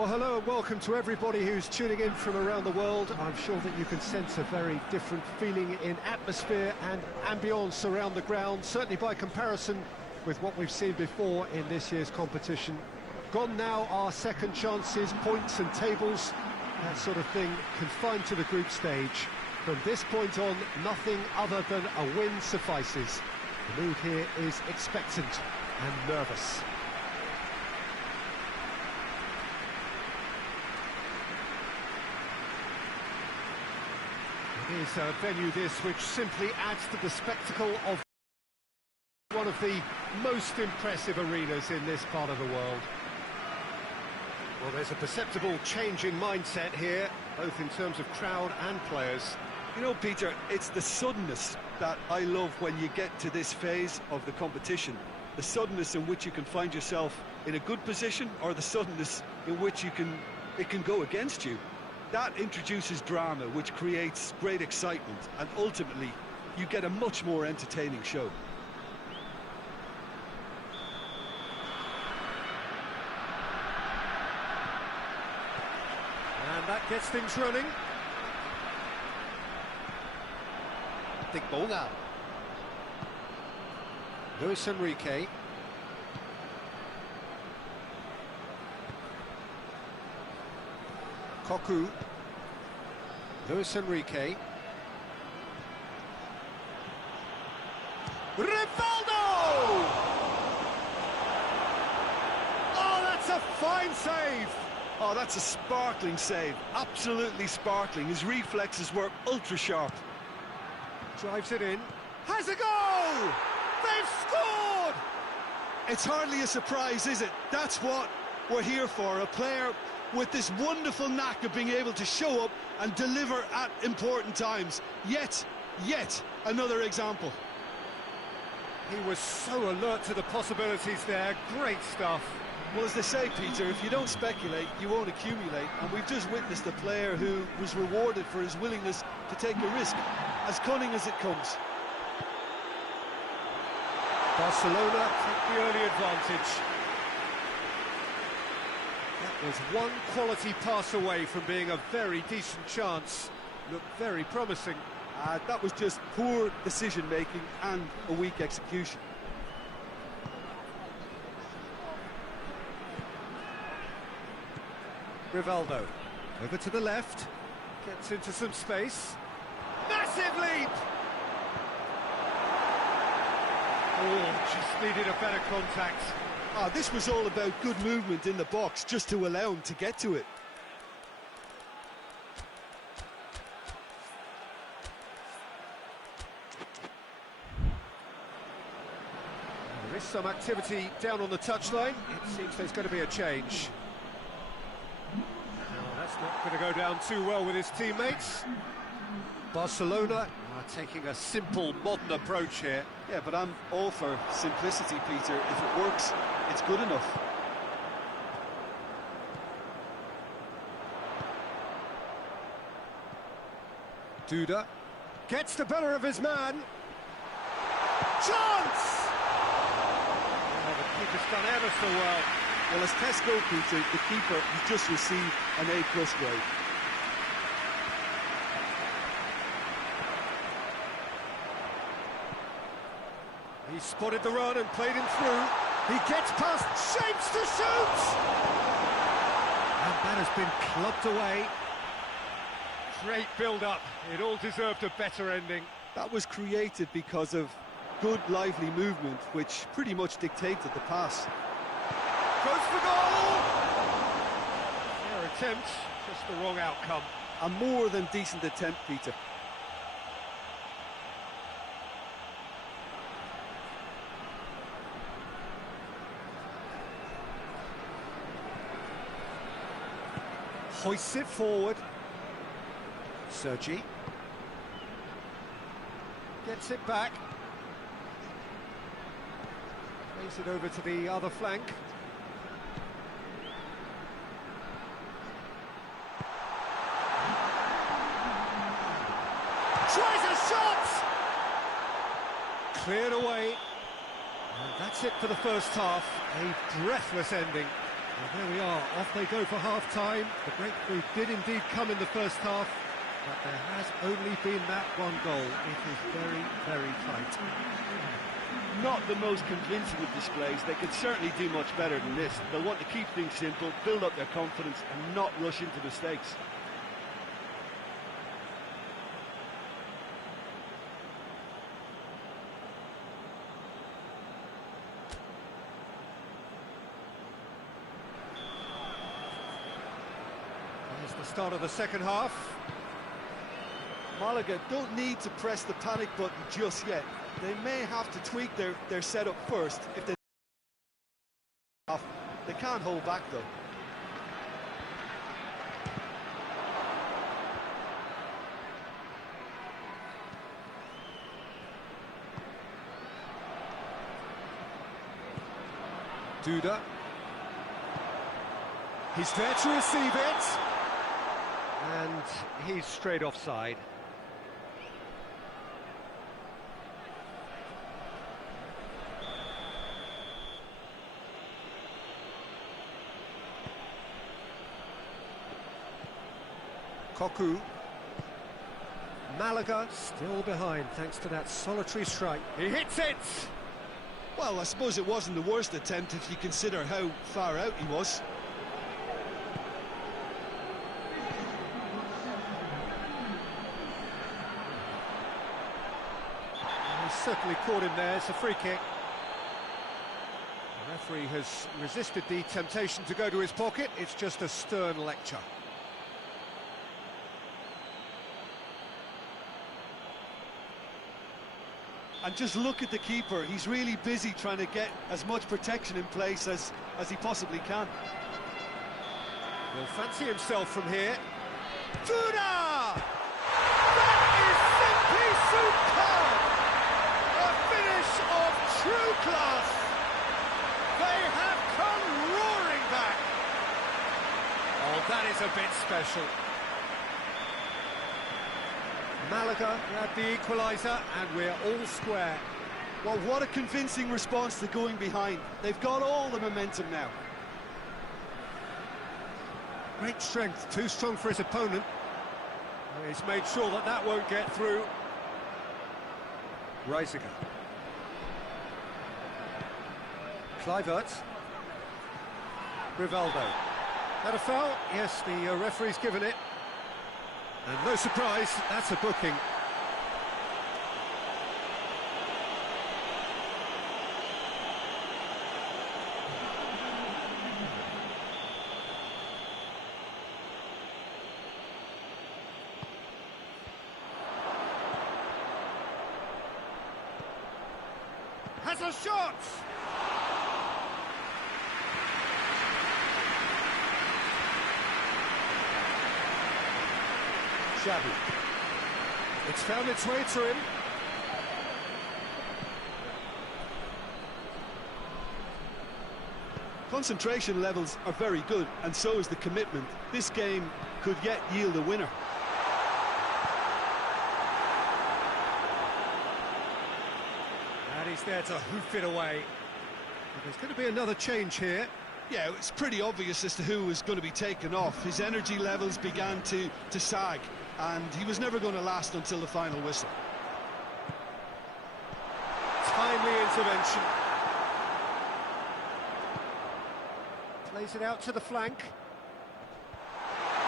Well, hello and welcome to everybody who's tuning in from around the world. I'm sure that you can sense a very different feeling in atmosphere and ambience around the ground, certainly by comparison with what we've seen before in this year's competition. Gone now are second chances, points and tables, that sort of thing confined to the group stage. From this point on, nothing other than a win suffices. The mood here is expectant and nervous. It is a venue this which simply adds to the spectacle of one of the most impressive arenas in this part of the world. Well, there's a perceptible change in mindset here, both in terms of crowd and players. You know, Peter, it's the suddenness that I love when you get to this phase of the competition. The suddenness in which you can find yourself in a good position, or the suddenness in which it can go against you. That introduces drama, which creates great excitement, and ultimately, you get a much more entertaining show. And that gets things running. DEPORTIVO. Luis Enrique. Cocu. Luis Enrique. Rivaldo! Oh, that's a fine save! Oh, that's a sparkling save. Absolutely sparkling. His reflexes were ultra-sharp. Drives it in. Has a goal! They've scored! It's hardly a surprise, is it? That's what we're here for. A player with this wonderful knack of being able to show up and deliver at important times. Yet another example. He was so alert to the possibilities there. Great stuff. Well, as they say, Peter, if you don't speculate, you won't accumulate. And we've just witnessed a player who was rewarded for his willingness to take a risk, as cunning as it comes. Barcelona take the early advantage. That was one quality pass away from being a very decent chance. Looked very promising. That was just poor decision-making and a weak execution. Rivaldo, over to the left, gets into some space. Massive leap! Oh, just needed a better contact. This was all about good movement in the box, just to allow him to get to it. There is some activity down on the touchline. It seems there's going to be a change. That's not going to go down too well with his teammates. Barcelona are taking a simple, modern approach here. Yeah, but I'm all for simplicity, Peter. If it works, it's good enough. Duda gets the better of his man. Chance! Oh, the keeper's done ever so well. Well, as tests go, Peter, the keeper has just received an A+ grade. He spotted the run and played him through. He gets past Shapes to shoot! And that has been clubbed away. Great build-up. It all deserved a better ending. That was created because of good, lively movement, which pretty much dictated the pass. Goes for goal! Fair attempt, just the wrong outcome. A more than decent attempt, Peter. Hoists it forward. Sergi. Gets it back. Plays it over to the other flank. Tries a shot! Cleared away. And that's it for the first half. A breathless ending. Well, there we are, off they go for half-time. The breakthrough did indeed come in the first half, but there has only been that one goal. It is very, very tight. Not the most convincing of displays. They could certainly do much better than this. They'll want to keep things simple, build up their confidence and not rush into mistakes. Here's the start of the second half. Malaga don't need to press the panic button just yet. They may have to tweak their setup first if they can't hold back though. Duda. He's there to receive it. And he's straight offside. Koku. Malaga still behind thanks to that solitary strike. He hits it! Well, I suppose it wasn't the worst attempt if you consider how far out he was. He's certainly caught him there. It's a free kick. The referee has resisted the temptation to go to his pocket. It's just a stern lecture. And just look at the keeper. He's really busy trying to get as much protection in place as he possibly can. He'll fancy himself from here. Duda! That is simply superb! A finish of true class! They have come roaring back! Oh, that is a bit special. Malaga had the equaliser, and we're all square. Well, what a convincing response to going behind. They've got all the momentum now. Great strength, too strong for his opponent. He's made sure that that won't get through. Reisiger. Kluivert. Rivaldo. That a foul? Yes, the referee's given it. And no surprise, that's a booking. Has a shot! Xavi. It's found its way to him. Concentration levels are very good, and so is the commitment. This game could yet yield a winner. And he's there to hoof it away. But there's going to be another change here. Yeah, it's pretty obvious as to who was going to be taken off. His energy levels began to sag, and he was never going to last until the final whistle. Timely intervention. Plays it out to the flank.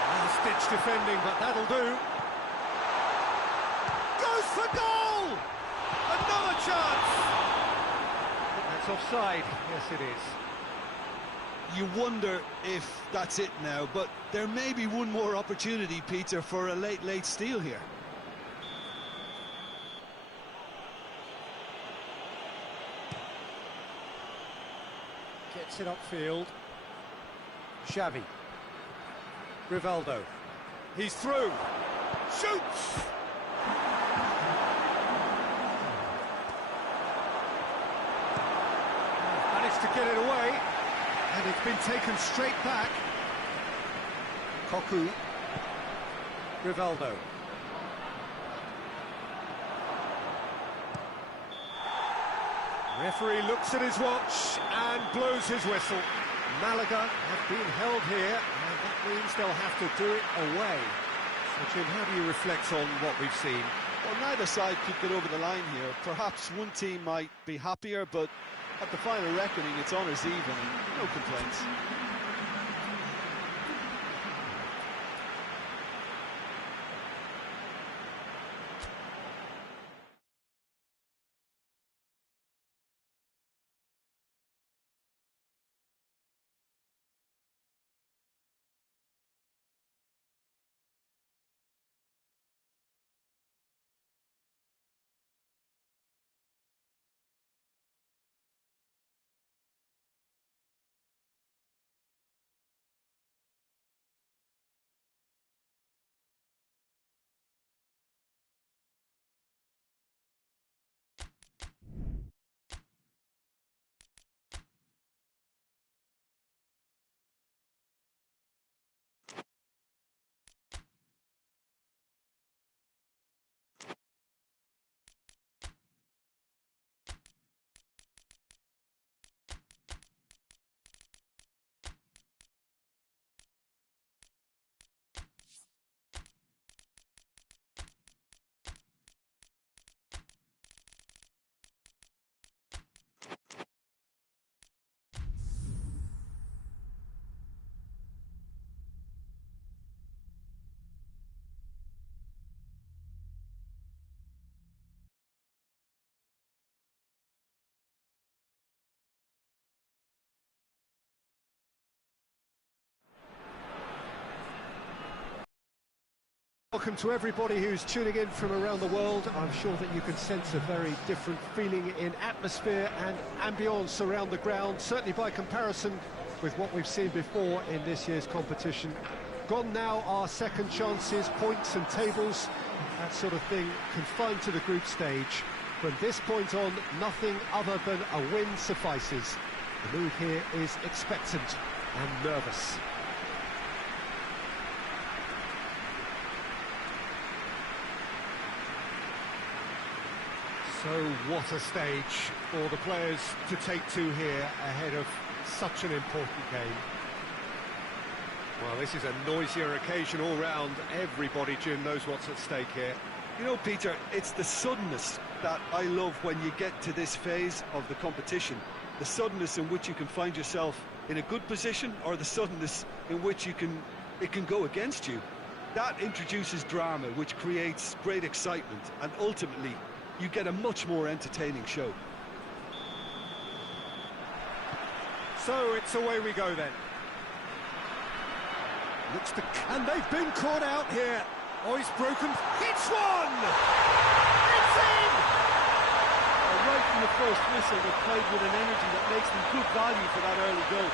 Last-ditch defending, but that'll do. Goes for goal! Another chance! That's offside. Yes, it is. You wonder if that's it now, but there may be one more opportunity, Peter, for a late steal here. Gets it upfield. Xavi. Rivaldo. He's through. Shoots! Managed to get it away. And it's been taken straight back. Koku. Rivaldo. Referee looks at his watch and blows his whistle. Malaga have been held here, and that means they'll have to do it away. So, Jim, how do you reflect on what we've seen? Well, neither side could get over the line here. Perhaps one team might be happier, but at the final reckoning, it's honours even, and no complaints. Welcome to everybody who's tuning in from around the world. I'm sure that you can sense a very different feeling in atmosphere and ambience around the ground, certainly by comparison with what we've seen before in this year's competition. Gone now are second chances, points and tables, that sort of thing confined to the group stage. From this point on, nothing other than a win suffices. The mood here is expectant and nervous. So what a stage for the players to take to here ahead of such an important game. Well, this is a noisier occasion all round. Everybody, Jim, knows what's at stake here. You know, Peter, it's the suddenness that I love when you get to this phase of the competition. The suddenness in which you can find yourself in a good position, or the suddenness in which it can go against you. That introduces drama, which creates great excitement, and ultimately you get a much more entertaining show. So it's away we go then. Looks to... And they've been caught out here. Oh, he's broken. Hits one! It's in! Right from the first whistle, they played with an energy that makes them good value for that early goal.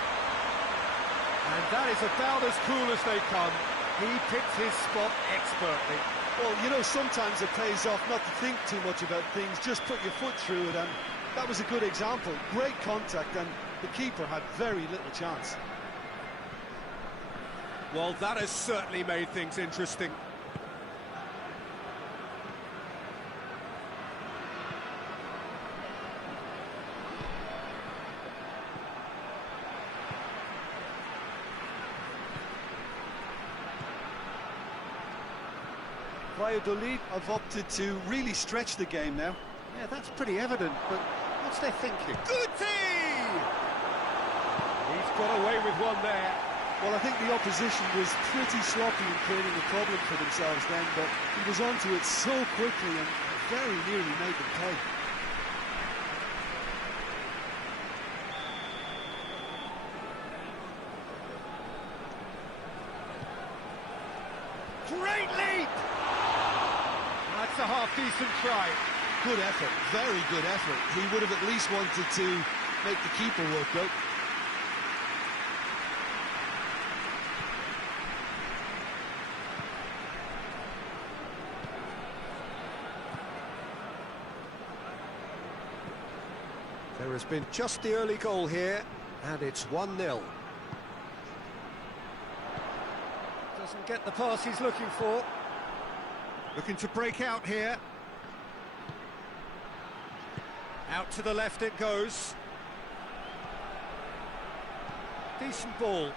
And that is about as cool as they come. He picked his spot expertly. Well, you know, sometimes it pays off not to think too much about things, just put your foot through it, and that was a good example. Great contact, and the keeper had very little chance. Well, that has certainly made things interesting. Valladolid have opted to really stretch the game now. Yeah, that's pretty evident, but what's their thinking? Guti! He's got away with one there. Well, I think the opposition was pretty sloppy in creating a problem for themselves then, but he was onto it so quickly and very nearly made them pay. Great leap! That's a half-decent try. Good effort, very good effort. He would have at least wanted to make the keeper work out. There has been just the early goal here, and it's 1-0. Doesn't get the pass he's looking for. Looking to break out here. Out to the left it goes. Decent ball.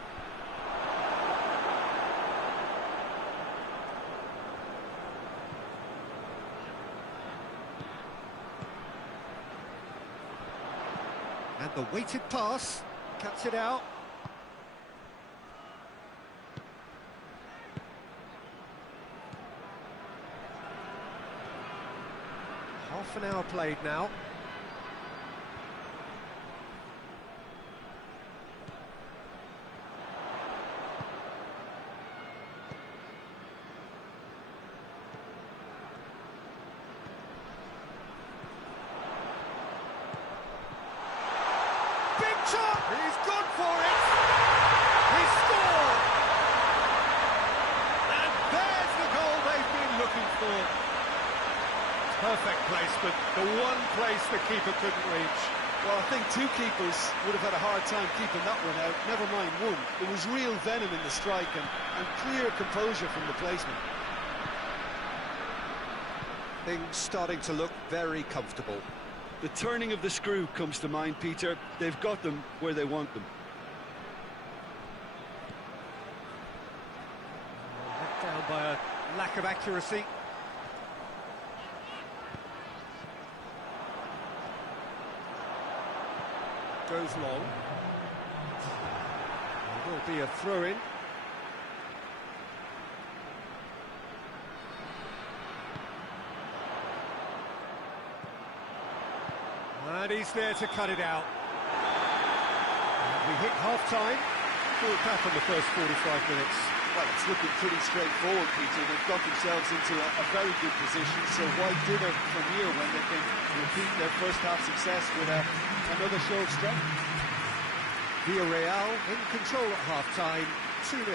And the weighted pass, cuts it out. Half an hour played now. He's gone for it! He scored! And there's the goal they've been looking for. Perfect placement, the one place the keeper couldn't reach. Well, I think two keepers would have had a hard time keeping that one out, never mind one. There was real venom in the strike and clear composure from the placement. Things starting to look very comfortable. The turning of the screw comes to mind, Peter. They've got them where they want them. Let down by a lack of accuracy. Goes long. There will be a throw-in. And he's there to cut it out. And we hit half-time. Thought back on the first 45 minutes. Well, it's looking pretty straightforward, Peter. They've got themselves into a very good position, so why dither from here when they can repeat their first-half success with another show of strength? Villarreal in control at half-time, 2-0.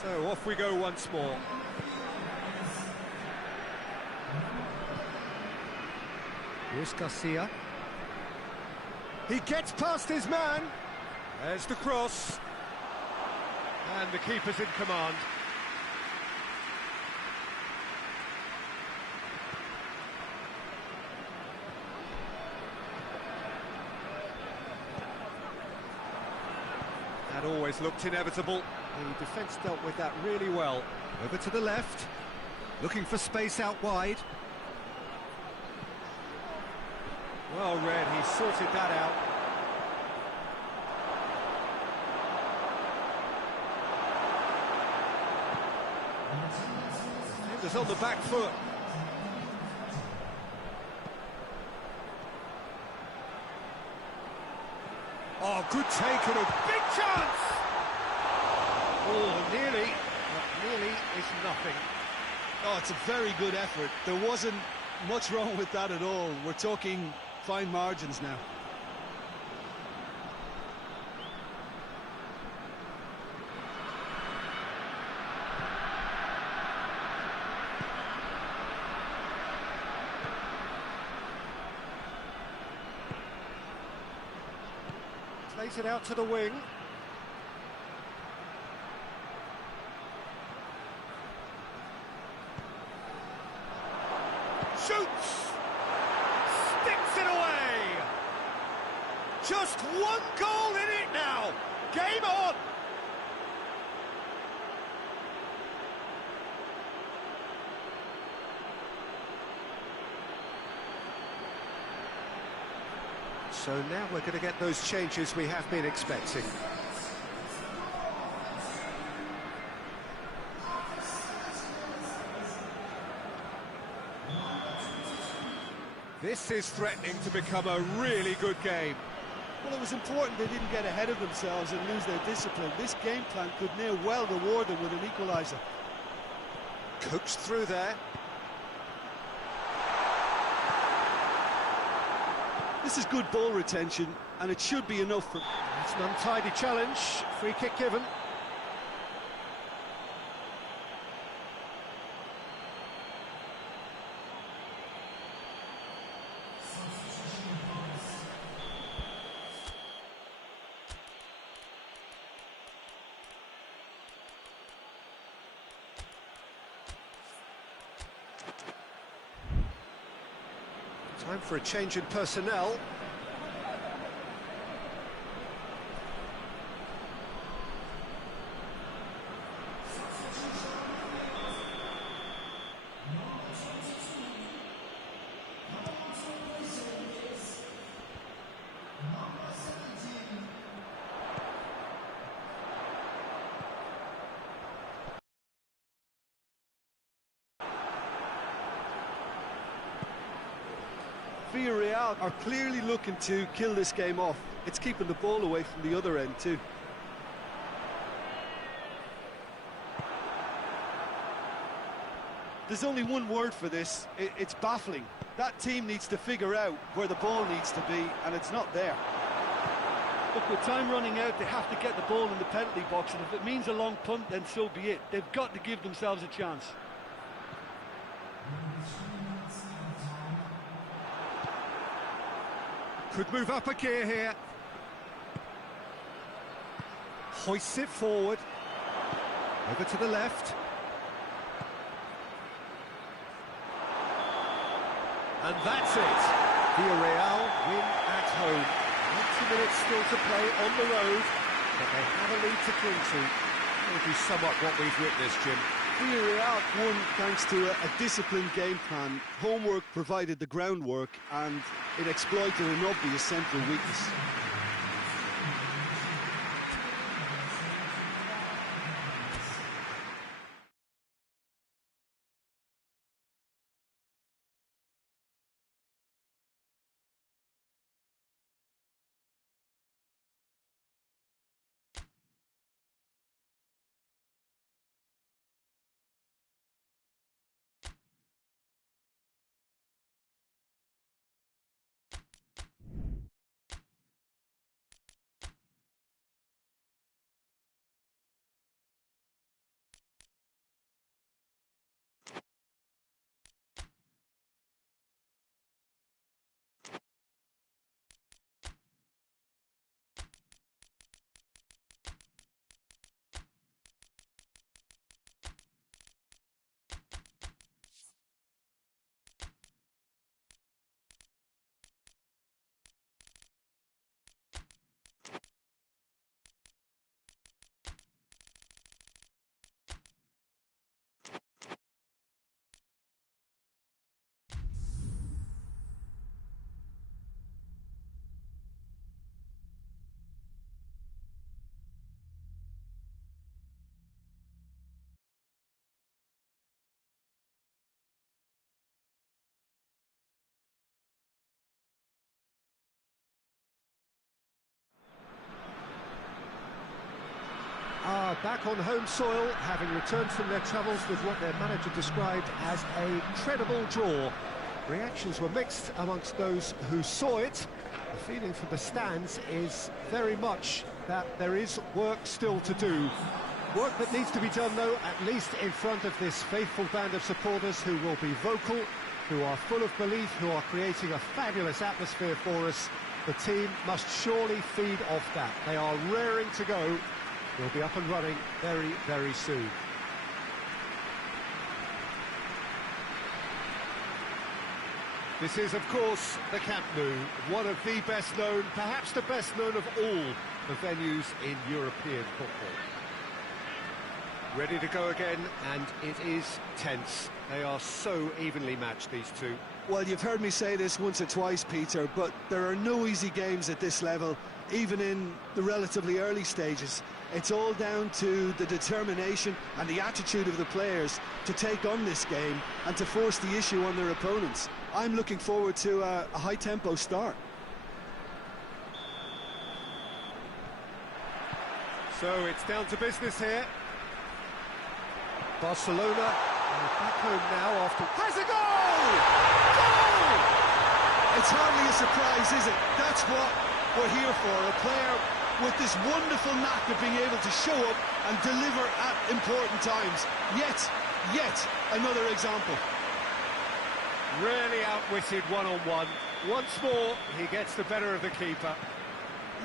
So off we go once more. Here's Garcia. He gets past his man. There's the cross. And the keeper's in command. That always looked inevitable. The defence dealt with that really well. Over to the left, looking for space out wide. Well read, he sorted that out. Defenders on the back foot. Oh, good take and a big chance! Oh, nearly, but nearly is nothing. Oh, it's a very good effort. There wasn't much wrong with that at all. We're talking fine margins now. Plays it out to the wing. Shoots! Sticks it away! Just one goal in it now! Game on! So now we're going to get those changes we have been expecting. This is threatening to become a really good game. Well, it was important they didn't get ahead of themselves and lose their discipline. This game plan could near well reward them with an equaliser. Coaxed through there. This is good ball retention, and it should be enough for... It's an untidy challenge. Free kick given. Time for a change in personnel. Villarreal are clearly looking to kill this game off. It's keeping the ball away from the other end too. There's only one word for this, it's baffling. That team needs to figure out where the ball needs to be, and it's not there. Look, with time running out, they have to get the ball in the penalty box, and if it means a long punt, then so be it. They've got to give themselves a chance. Could move up a gear here. Hoists it forward. Over to the left. And that's it. Villarreal win at home. 90 minutes still to play on the road, but they have a lead to cling to. That would sum up what we've witnessed, Jim. Villarreal won thanks to a disciplined game plan. Homework provided the groundwork, and it exploited an obvious central weakness. Back on home soil, having returned from their travels with what their manager described as a credible draw. Reactions were mixed amongst those who saw it. The feeling from the stands is very much that there is work still to do. Work that needs to be done, though, at least in front of this faithful band of supporters who will be vocal, who are full of belief, who are creating a fabulous atmosphere for us. The team must surely feed off that. They are raring to go. We'll be up and running very, very soon. This is, of course, the Camp Nou, one of the best known, perhaps the best known of all the venues in European football. Ready to go again, and it is tense. They are so evenly matched, these two. Well, you've heard me say this once or twice, Peter, but there are no easy games at this level, even in the relatively early stages. It's all down to the determination and the attitude of the players to take on this game and to force the issue on their opponents. I'm looking forward to a high-tempo start. So it's down to business here. Barcelona are back home now after... Has a goal! Goal! It's hardly a surprise, is it? That's what we're here for, a player with this wonderful knack of being able to show up and deliver at important times. Yet another example. Really outwitted one-on-one. Once more, he gets the better of the keeper.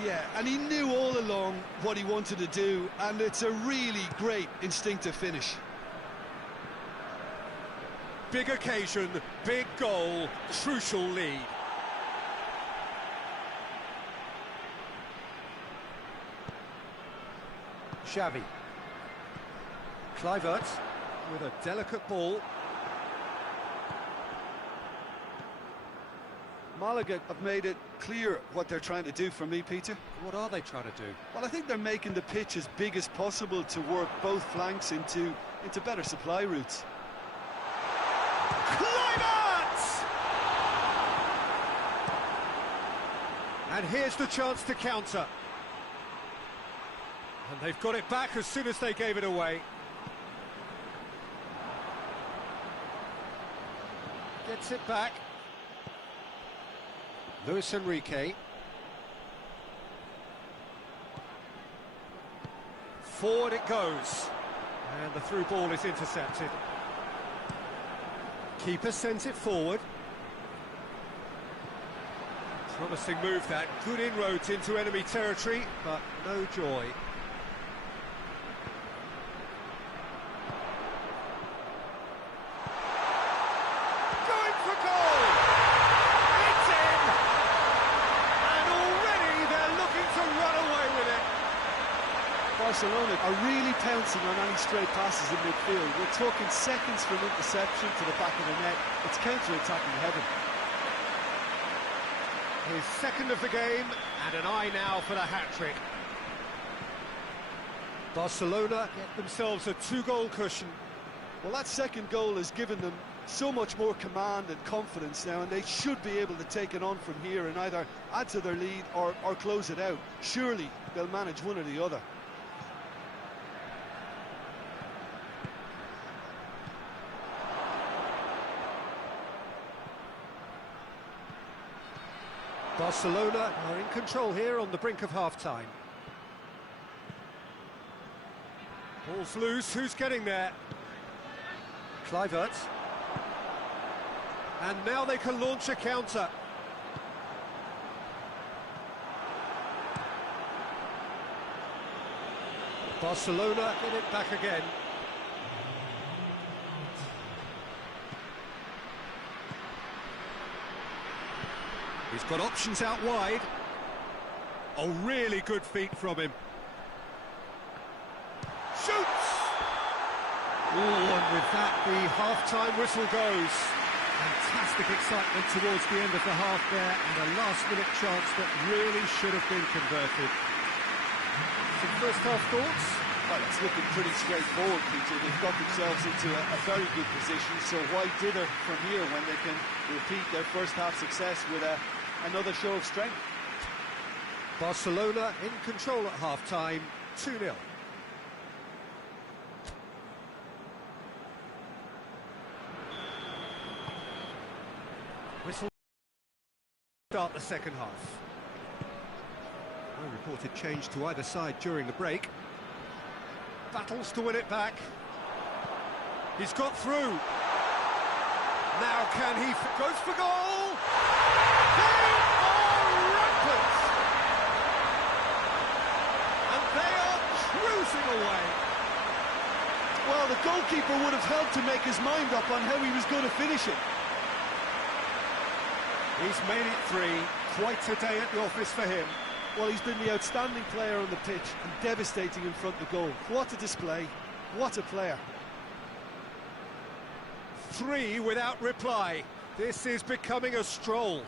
Yeah, and he knew all along what he wanted to do, and it's a really great instinctive finish. big occasion, big goal, crucial lead. Xavi. Kluivert with a delicate ball. Malaga have made it clear what they're trying to do for me, Peter. What are they trying to do? Well, I think they're making the pitch as big as possible to work both flanks into better supply routes. Kluivert! And here's the chance to counter. And they've got it back as soon as they gave it away. Gets it back. Luis Enrique. Forward it goes. And the through ball is intercepted. Keeper sends it forward. Promising move that. Good inroads into enemy territory, but no joy. Barcelona are really pouncing on any stray passes in midfield. We're talking seconds from interception to the back of the net. It's counter-attacking heaven. His second of the game, and an eye now for the hat-trick. Barcelona get themselves a 2-goal cushion. Well, that second goal has given them so much more command and confidence now, and they should be able to take it on from here and either add to their lead or close it out. Surely they'll manage one or the other. Barcelona are in control here on the brink of half-time. Ball's loose, who's getting there? Kluivert. And now they can launch a counter. Barcelona get it back again. He's got options out wide. Oh, really good feet from him. Shoots! Oh, and with that, the half-time whistle goes. Fantastic excitement towards the end of the half there, and a last-minute chance that really should have been converted. Some first-half thoughts? Well, it's looking pretty straightforward, Peter. They've got themselves into a very good position, so why dither from here when they can repeat their first-half success with another show of strength? Barcelona in control at half-time, 2-0. Whistle start the second half. No reported change to either side during the break. Battles to win it back. He's got through. Now can he... goes for goal! They are rampant! And they are cruising away. Well, the goalkeeper would have helped to make his mind up on how he was going to finish it. He's made it 3. Quite a day at the office for him. Well, he's been the outstanding player on the pitch and devastating in front of goal. What a display. What a player. 3 without reply. This is becoming a stroll.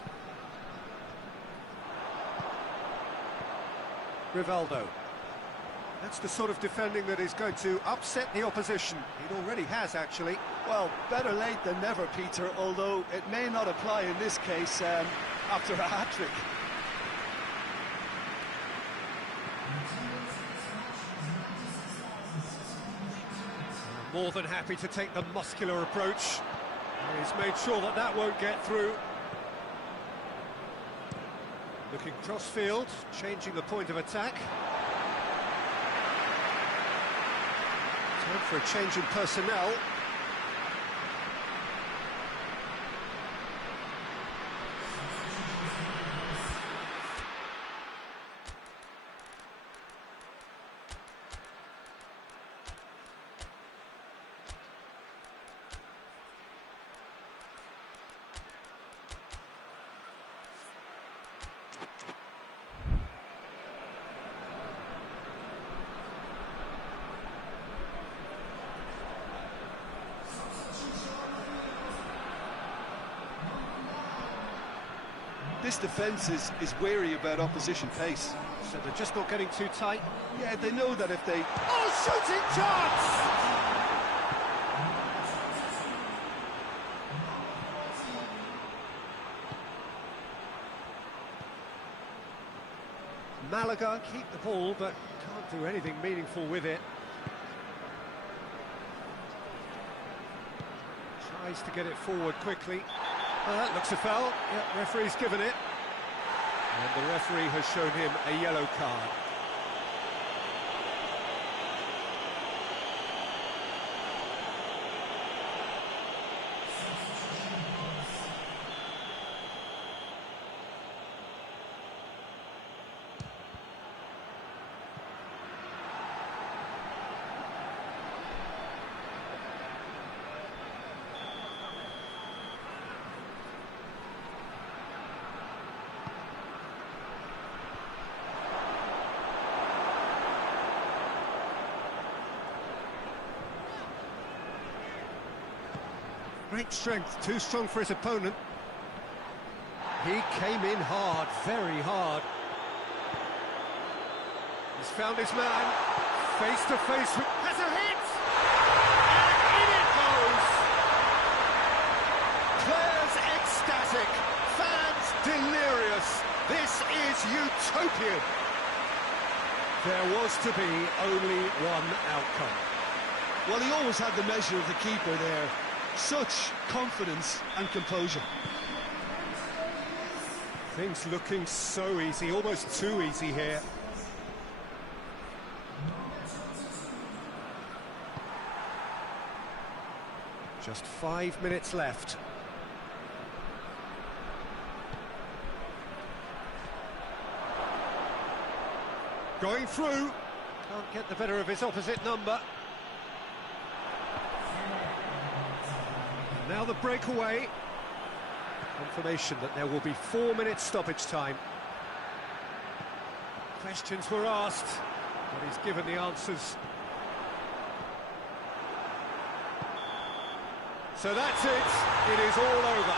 Rivaldo. That's the sort of defending that is going to upset the opposition. It already has, actually. Well, better late than never, Peter, although it may not apply in this case after a hat-trick. More than happy to take the muscular approach. He's made sure that that won't get through. Looking cross-field, changing the point of attack. Time for a change in personnel. This defence is wary about opposition pace. So they're just not getting too tight. Yeah, they know that if they... Oh, shooting chance! Malaga keep the ball, but can't do anything meaningful with it. Tries to get it forward quickly. That looks a foul. Yeah, referee's given it. And the referee has shown him a yellow card. Great strength, too strong for his opponent. He came in hard, very hard. He's found his man, face to face with... Has a hit! And in it goes! Players ecstatic, fans delirious. This is utopian. There was to be only one outcome. Well, he always had the measure of the keeper there. Such confidence and composure. Things looking so easy, almost too easy here. Just 5 minutes left. Going through. Can't get the better of his opposite number. Now the breakaway. Confirmation that there will be 4 minutes stoppage time. Questions were asked, but he's given the answers. So that's it. It is all over.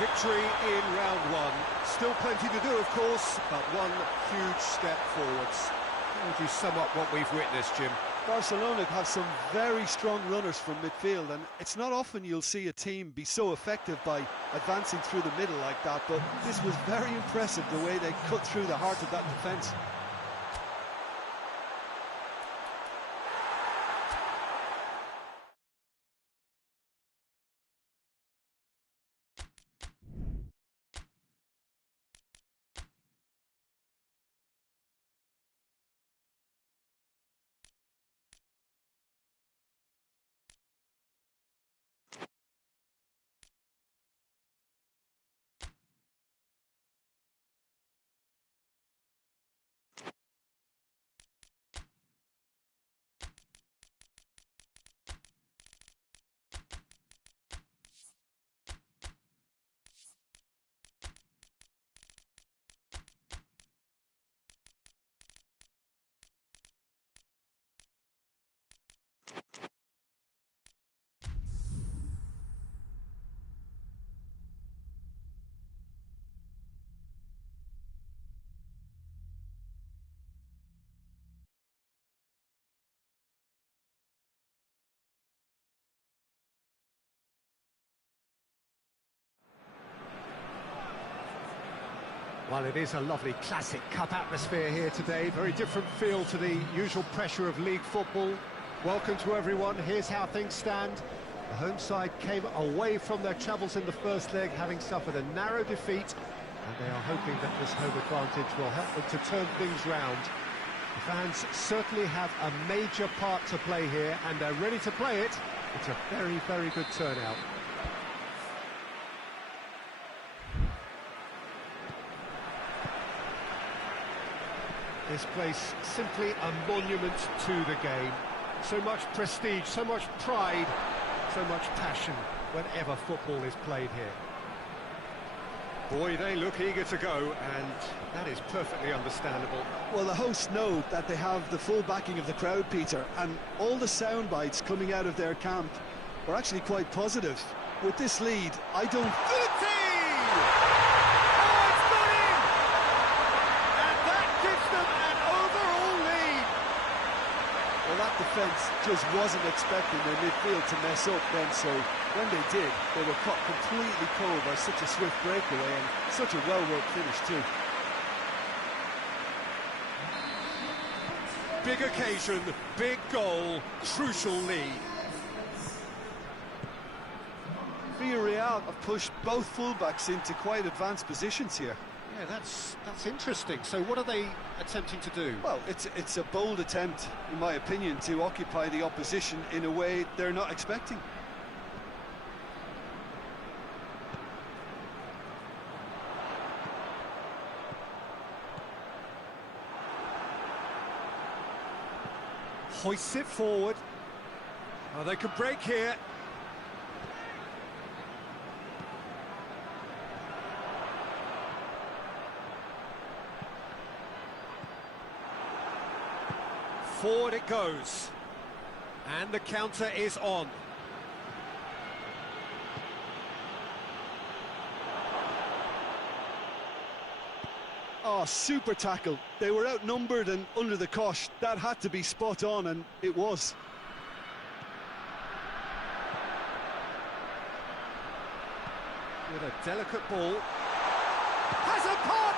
Victory in round one. Still plenty to do, of course, but one huge step forwards. How would you sum up what we've witnessed, Jim? Barcelona have some very strong runners from midfield, and it's not often you'll see a team be so effective by advancing through the middle like that, but this was very impressive, the way they cut through the heart of that defence. Well, it is a lovely classic cup atmosphere here today. Very different feel to the usual pressure of league football. Welcome to everyone. Here's how things stand. The home side came away from their troubles in the first leg, having suffered a narrow defeat, and they are hoping that this home advantage will help them to turn things round. The fans certainly have a major part to play here, and they're ready to play it. It's a very, very good turnout. This place simply a monument to the game. So much prestige, so much pride, so much passion whenever football is played here. Boy, they look eager to go, and that is perfectly understandable. Well, the hosts know that they have the full backing of the crowd, Peter, and all the sound bites coming out of their camp are actually quite positive. With this lead, I don't... Oh, it's not defence just wasn't expecting their midfield to mess up then, so when they did, they were caught completely cold by such a swift breakaway and such a well-worked finish too. Big occasion, big goal, crucial lead. Villarreal have pushed both fullbacks into quite advanced positions here. Yeah, that's interesting. So what are they attempting to do? Well, it's a bold attempt, in my opinion, to occupy the opposition in a way they're not expecting. Hoists it forward. Oh, they could break here. Forward it goes. And the counter is on. Oh, super tackle. They were outnumbered and under the cosh. That had to be spot on, and it was. With a delicate ball. Has a pot!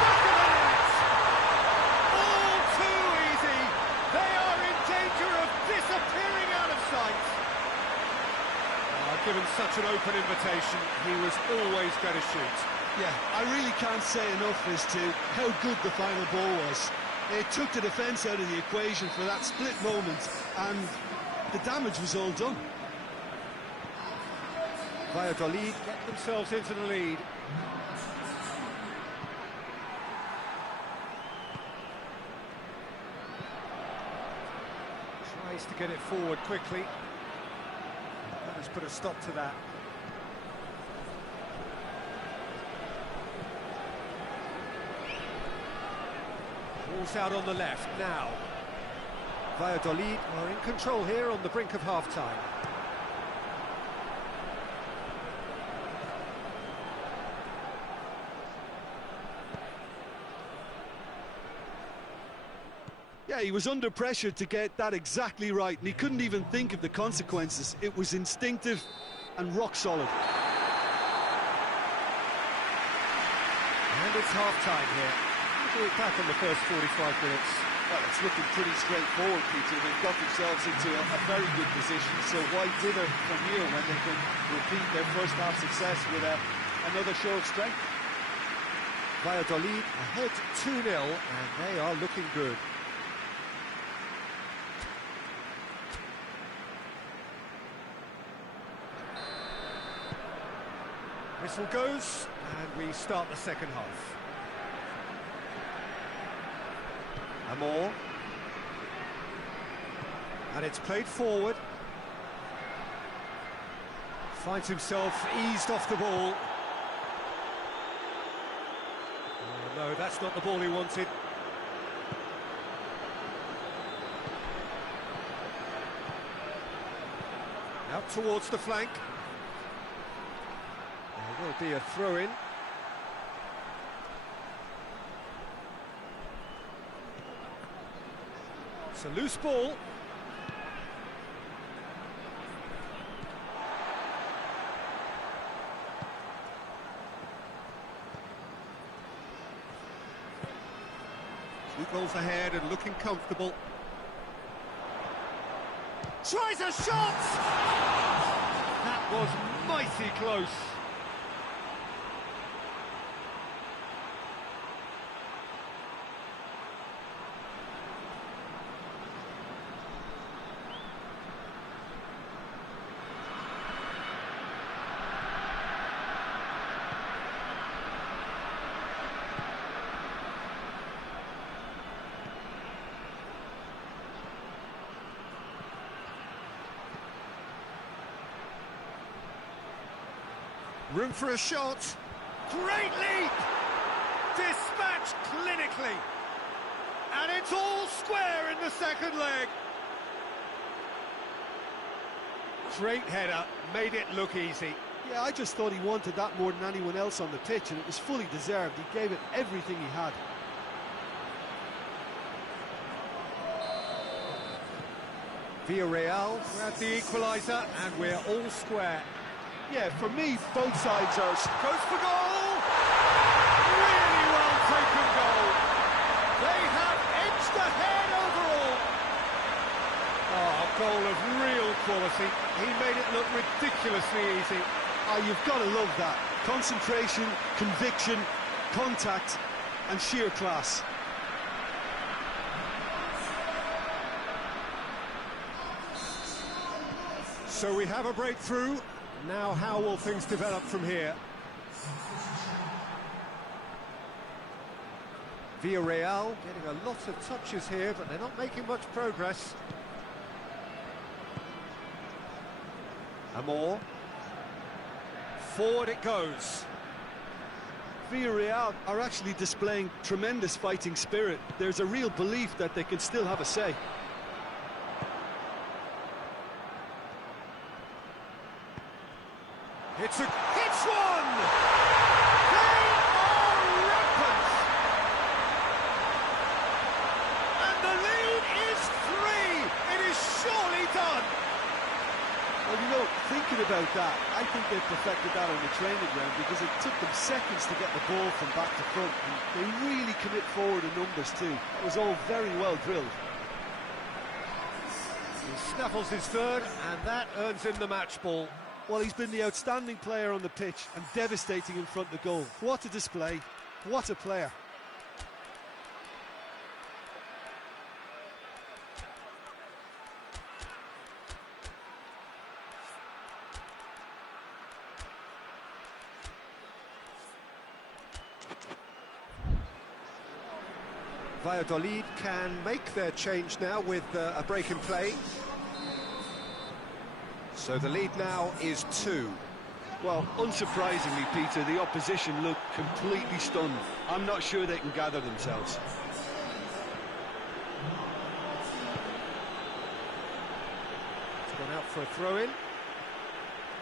Look at it! All too easy. They are in danger of disappearing out of sight. Given such an open invitation, he was always going to shoot. Yeah, I really can't say enough as to how good the final ball was. It took the defence out of the equation for that split moment, and the damage was all done. Valladolid get themselves into the lead. Tries to get it forward quickly. Let's put a stop to that. Ball's out on the left now. Valladolid are in control here on the brink of half-time. Yeah, he was under pressure to get that exactly right, and he couldn't even think of the consequences. It was instinctive and rock solid. And it's half-time here. We'll look back on the first 45 minutes. Well, it's looking pretty straightforward, Peter. They've got themselves into a very good position, so why dither from here when they can repeat their first half success with another show of strength? Valladolid ahead 2-0, and they are looking good. Whistle goes, and we start the second half. Amor. And it's played forward. Finds himself eased off the ball. Oh, no, that's not the ball he wanted. Out towards the flank. There will be a throw-in. It's a loose ball. Two goals ahead and looking comfortable. Tries a shot! That was mighty close. Room for a shot. Great leap! Dispatched clinically. And it's all square in the second leg. Great header, made it look easy. Yeah, I just thought he wanted that more than anyone else on the pitch, and it was fully deserved. He gave it everything he had. Villarreal had the equaliser, and we're all square. Yeah, for me, both sides are... Goes for goal! Really well taken goal. They have edged ahead overall. Oh, a goal of real quality. He made it look ridiculously easy. Oh, you've got to love that. Concentration, conviction, contact, and sheer class. So we have a breakthrough. Now how will things develop from here? Villarreal getting a lot of touches here, but they're not making much progress. Amor. Forward it goes. Villarreal are actually displaying tremendous fighting spirit. There's a real belief that they can still have a say. Hits one! They are rampant! And the lead is 3! It is surely done! Well, you know, thinking about that, I think they perfected that on the training ground because it took them seconds to get the ball from back to front. And they really commit forward in numbers too. It was all very well drilled. He snaffles his third, and that earns him the match ball. Well, he's been the outstanding player on the pitch and devastating in front of the goal. What a display, what a player. Valladolid can make their change now with a break in play. So the lead now is 2. Well, unsurprisingly, Peter, the opposition look completely stunned. I'm not sure they can gather themselves. It's gone out for a throw-in.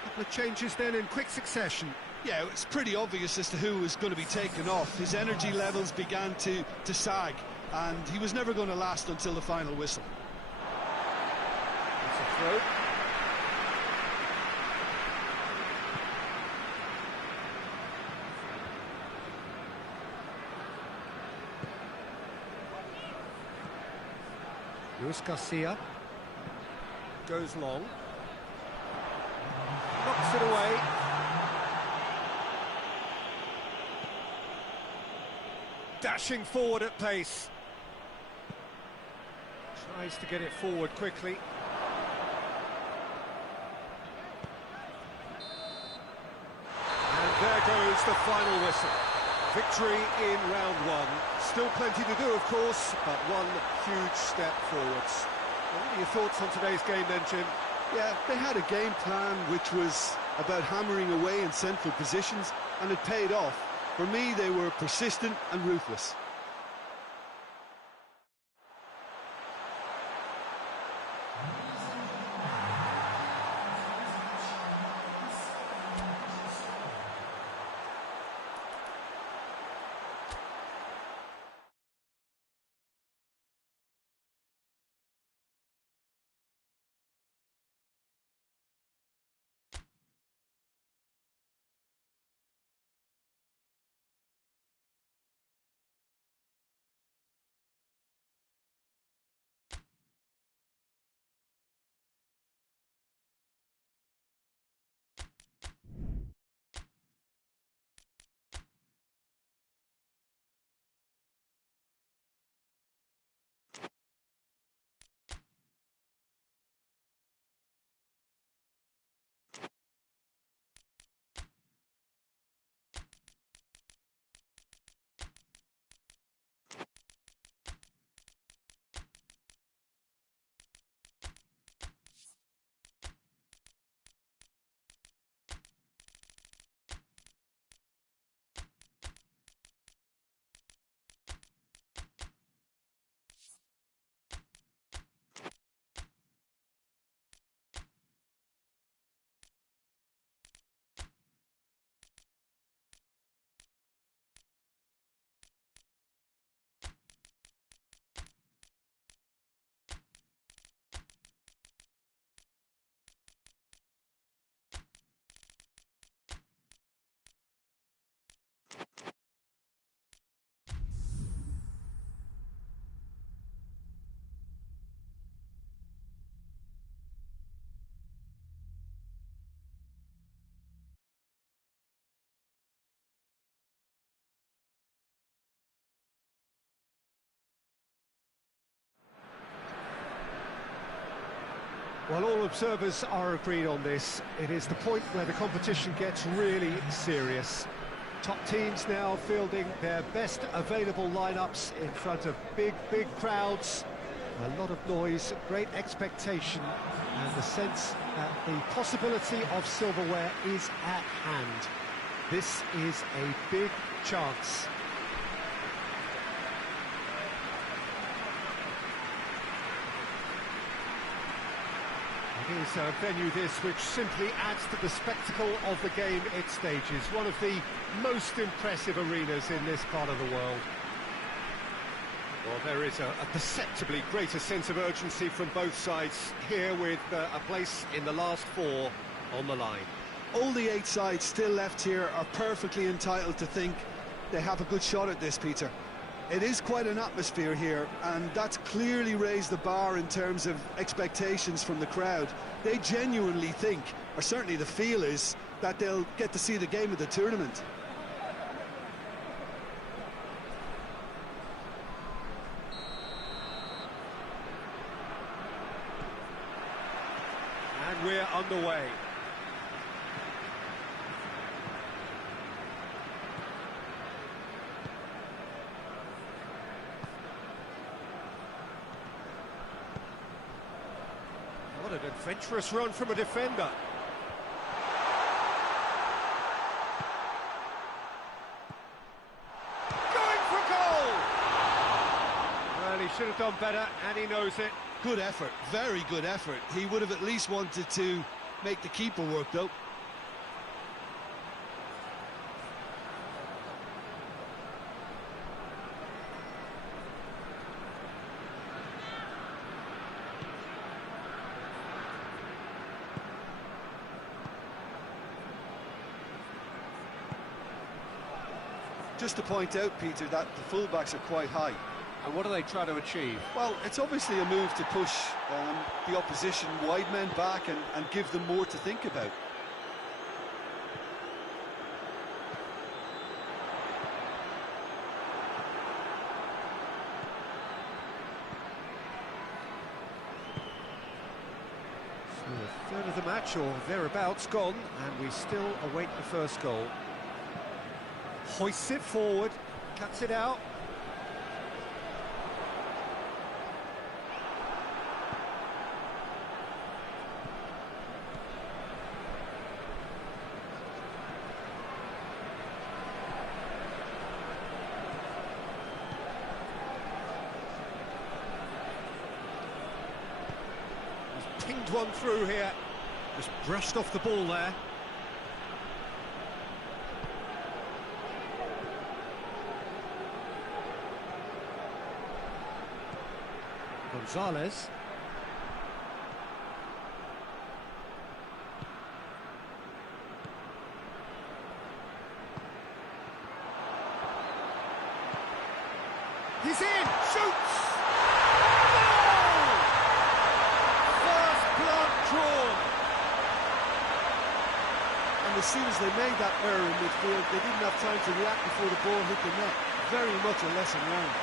Couple of changes then in quick succession. Yeah, it's pretty obvious as to who was going to be taken off. His energy levels began to sag, and he was never going to last until the final whistle. It's a throw. Luis Garcia goes long, knocks it away. Dashing forward at pace. Tries to get it forward quickly. And there goes the final whistle. Victory in round 1. Still plenty to do, of course, but one huge step forwards. What are your thoughts on today's game then, Jim? Yeah, they had a game plan which was about hammering away in central positions, and it paid off. For me, they were persistent and ruthless. Well, all observers are agreed on this. It is the point where the competition gets really serious. Top teams now fielding their best available lineups in front of big crowds. A lot of noise, great expectation, and the sense that the possibility of silverware is at hand. This is a big chance. It is a venue this which simply adds to the spectacle of the game it stages. One of the most impressive arenas in this part of the world. Well, there is a perceptibly greater sense of urgency from both sides here, with a place in the last four on the line. All the 8 sides still left here are perfectly entitled to think they have a good shot at this, Peter. It is quite an atmosphere here, and that's clearly raised the bar in terms of expectations from the crowd. They genuinely think, or certainly the feel is, that they'll get to see the game of the tournament. And we're underway. What an adventurous run from a defender. Going for goal! Well, he should have done better, and he knows it. Good effort, very good effort. He would have at least wanted to make the keeper work, though. Just to point out, Peter, that the fullbacks are quite high. And what are they trying to achieve? Well, it's obviously a move to push the opposition wide men back and give them more to think about. So a third of the match, or thereabouts, gone, and we still await the first goal. Hoists it forward, cuts it out. He's pinged one through here. Just brushed off the ball there. Gonzalez. He's in! Shoots! Goal! First blood drawn. And as soon as they made that error in midfield, they didn't have time to react before the ball hit the net. Very much a lesson learned.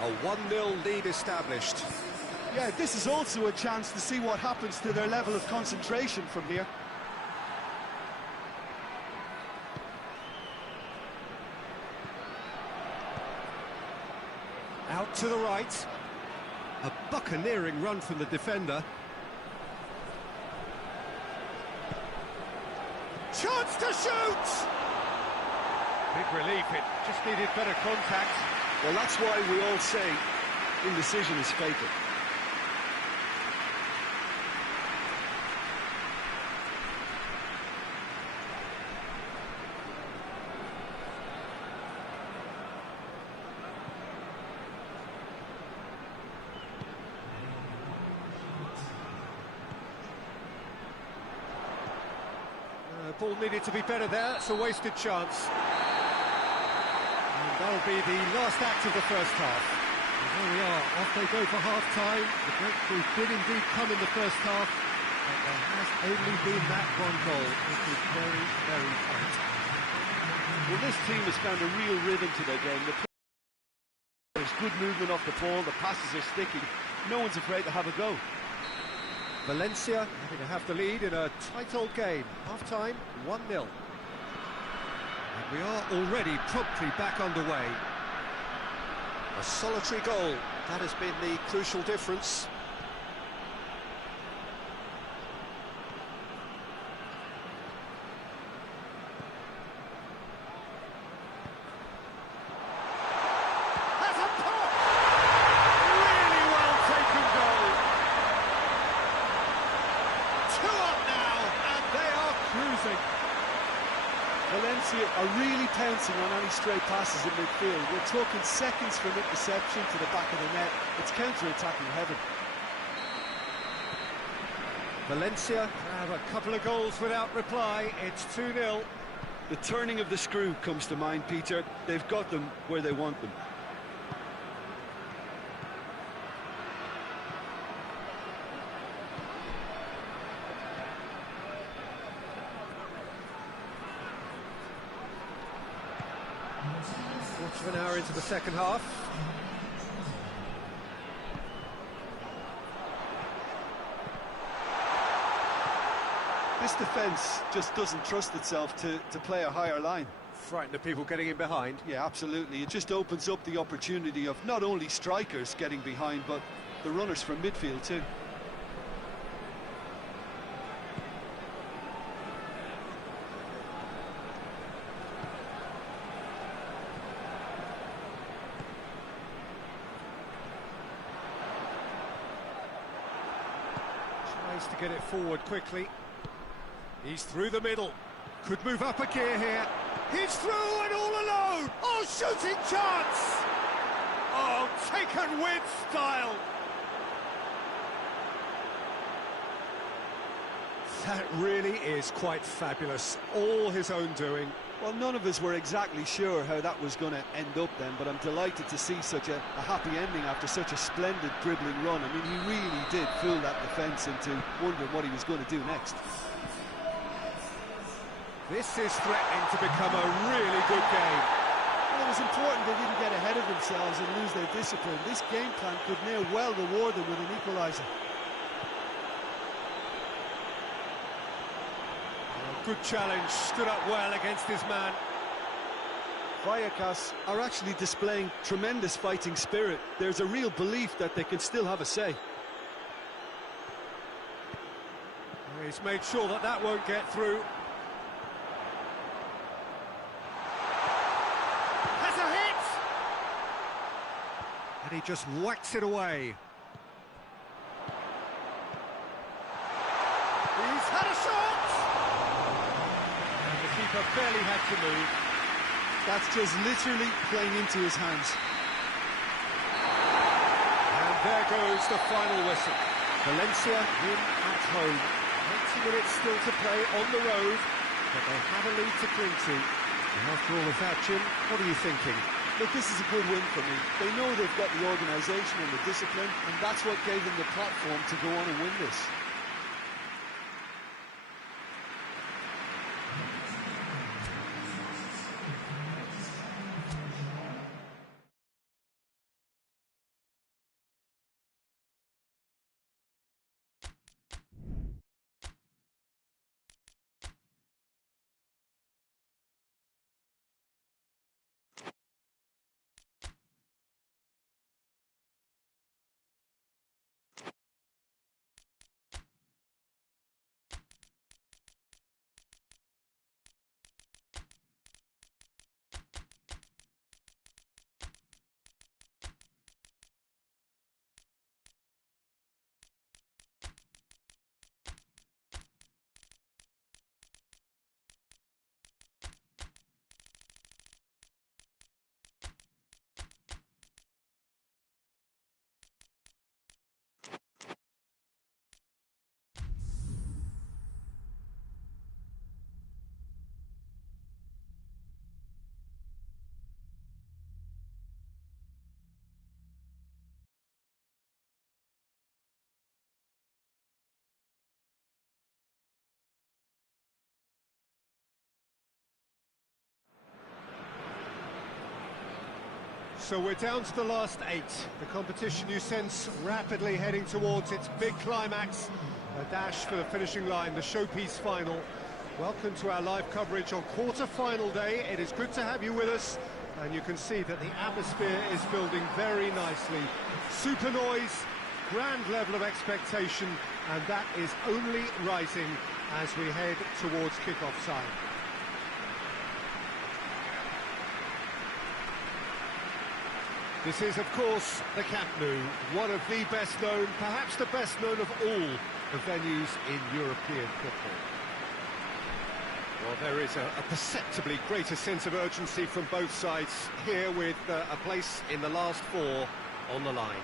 A 1-0 lead established. Yeah, this is also a chance to see what happens to their level of concentration from here. Out to the right. A buccaneering run from the defender. Chance to shoot! Big relief, it just needed better contact. Well, that's why we all say indecision is fatal. Ball needed to be better there. It's a wasted chance. And that'll be the last act of the first half. And there we are, off they go for half-time. The breakthrough did indeed come in the first half, but there has only been that one goal. It is very, very tight. Well, this team has found a real rhythm to their game. There's good movement off the ball, the passes are sticking. No one's afraid to have a go. Valencia having to have the lead in a tight old game. Half-time, 1-0. And we are already promptly back underway. A solitary goal, that has been the crucial difference. Has a pop! Really well taken goal. 2 up now, and they are cruising. Valencia are really pouncing on any stray passes in midfield. We're talking seconds from interception to the back of the net. It's counter-attacking heaven. Valencia have a couple of goals without reply. It's 2-0. The turning of the screw comes to mind, Peter. They've got them where they want them. Quarter of an hour into the second half. This defence just doesn't trust itself to play a higher line. Frightened of people getting in behind. Yeah, absolutely. It just opens up the opportunity of not only strikers getting behind, but the runners from midfield too. Tries to get it forward quickly. He's through the middle. Could move up a gear here. He's through and all alone. Oh, shooting chance! Oh, taken with style. That really is quite fabulous. All his own doing. Well, none of us were exactly sure how that was going to end up then, but I'm delighted to see such a happy ending after such a splendid dribbling run. I mean, he really did fool that defence into wondering what he was going to do next. This is threatening to become a really good game. Well, it was important they didn't get ahead of themselves and lose their discipline. This game plan could now well reward them with an equaliser. Good challenge, stood up well against his man. Vallecas are actually displaying tremendous fighting spirit. There's a real belief that they can still have a say. He's made sure that that won't get through. Has a hit! And he just whacks it away. He's had a shot! And the keeper barely had to move. That's just literally playing into his hands. And there goes the final whistle. Valencia win at home. 90 minutes still to play on the road, but they have a lead to cling to. And after all of that, Jim, what are you thinking? Look, this is a good win for me. They know they've got the organisation and the discipline, and that's what gave them the platform to go on and win this. So we're down to the last 8. The competition, you sense, rapidly heading towards its big climax. A dash for the finishing line, the showpiece final. Welcome to our live coverage on quarter-final day. It is good to have you with us, and you can see that the atmosphere is building very nicely. Super noise, grand level of expectation, and that is only rising as we head towards kick-off time. This is, of course, the Camp Nou, one of the best known, perhaps the best known of all the venues in European football. Well, there is a perceptibly greater sense of urgency from both sides here, with a place in the last 4 on the line.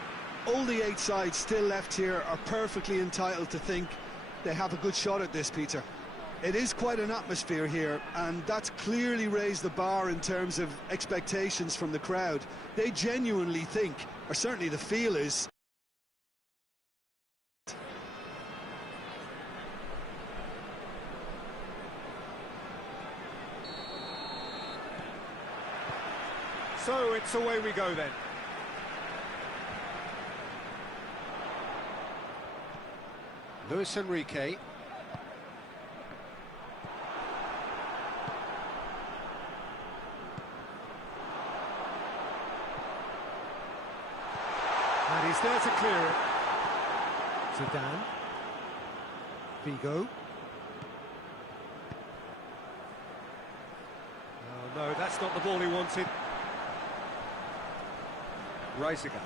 All the 8 sides still left here are perfectly entitled to think they have a good shot at this, Peter. It is quite an atmosphere here, and that's clearly raised the bar in terms of expectations from the crowd. They genuinely think, or certainly the feel is, so it's away we go then. Luis Enrique. And he's there to clear it. Zidane. Figo. Oh no, that's not the ball he wanted. Reisiger.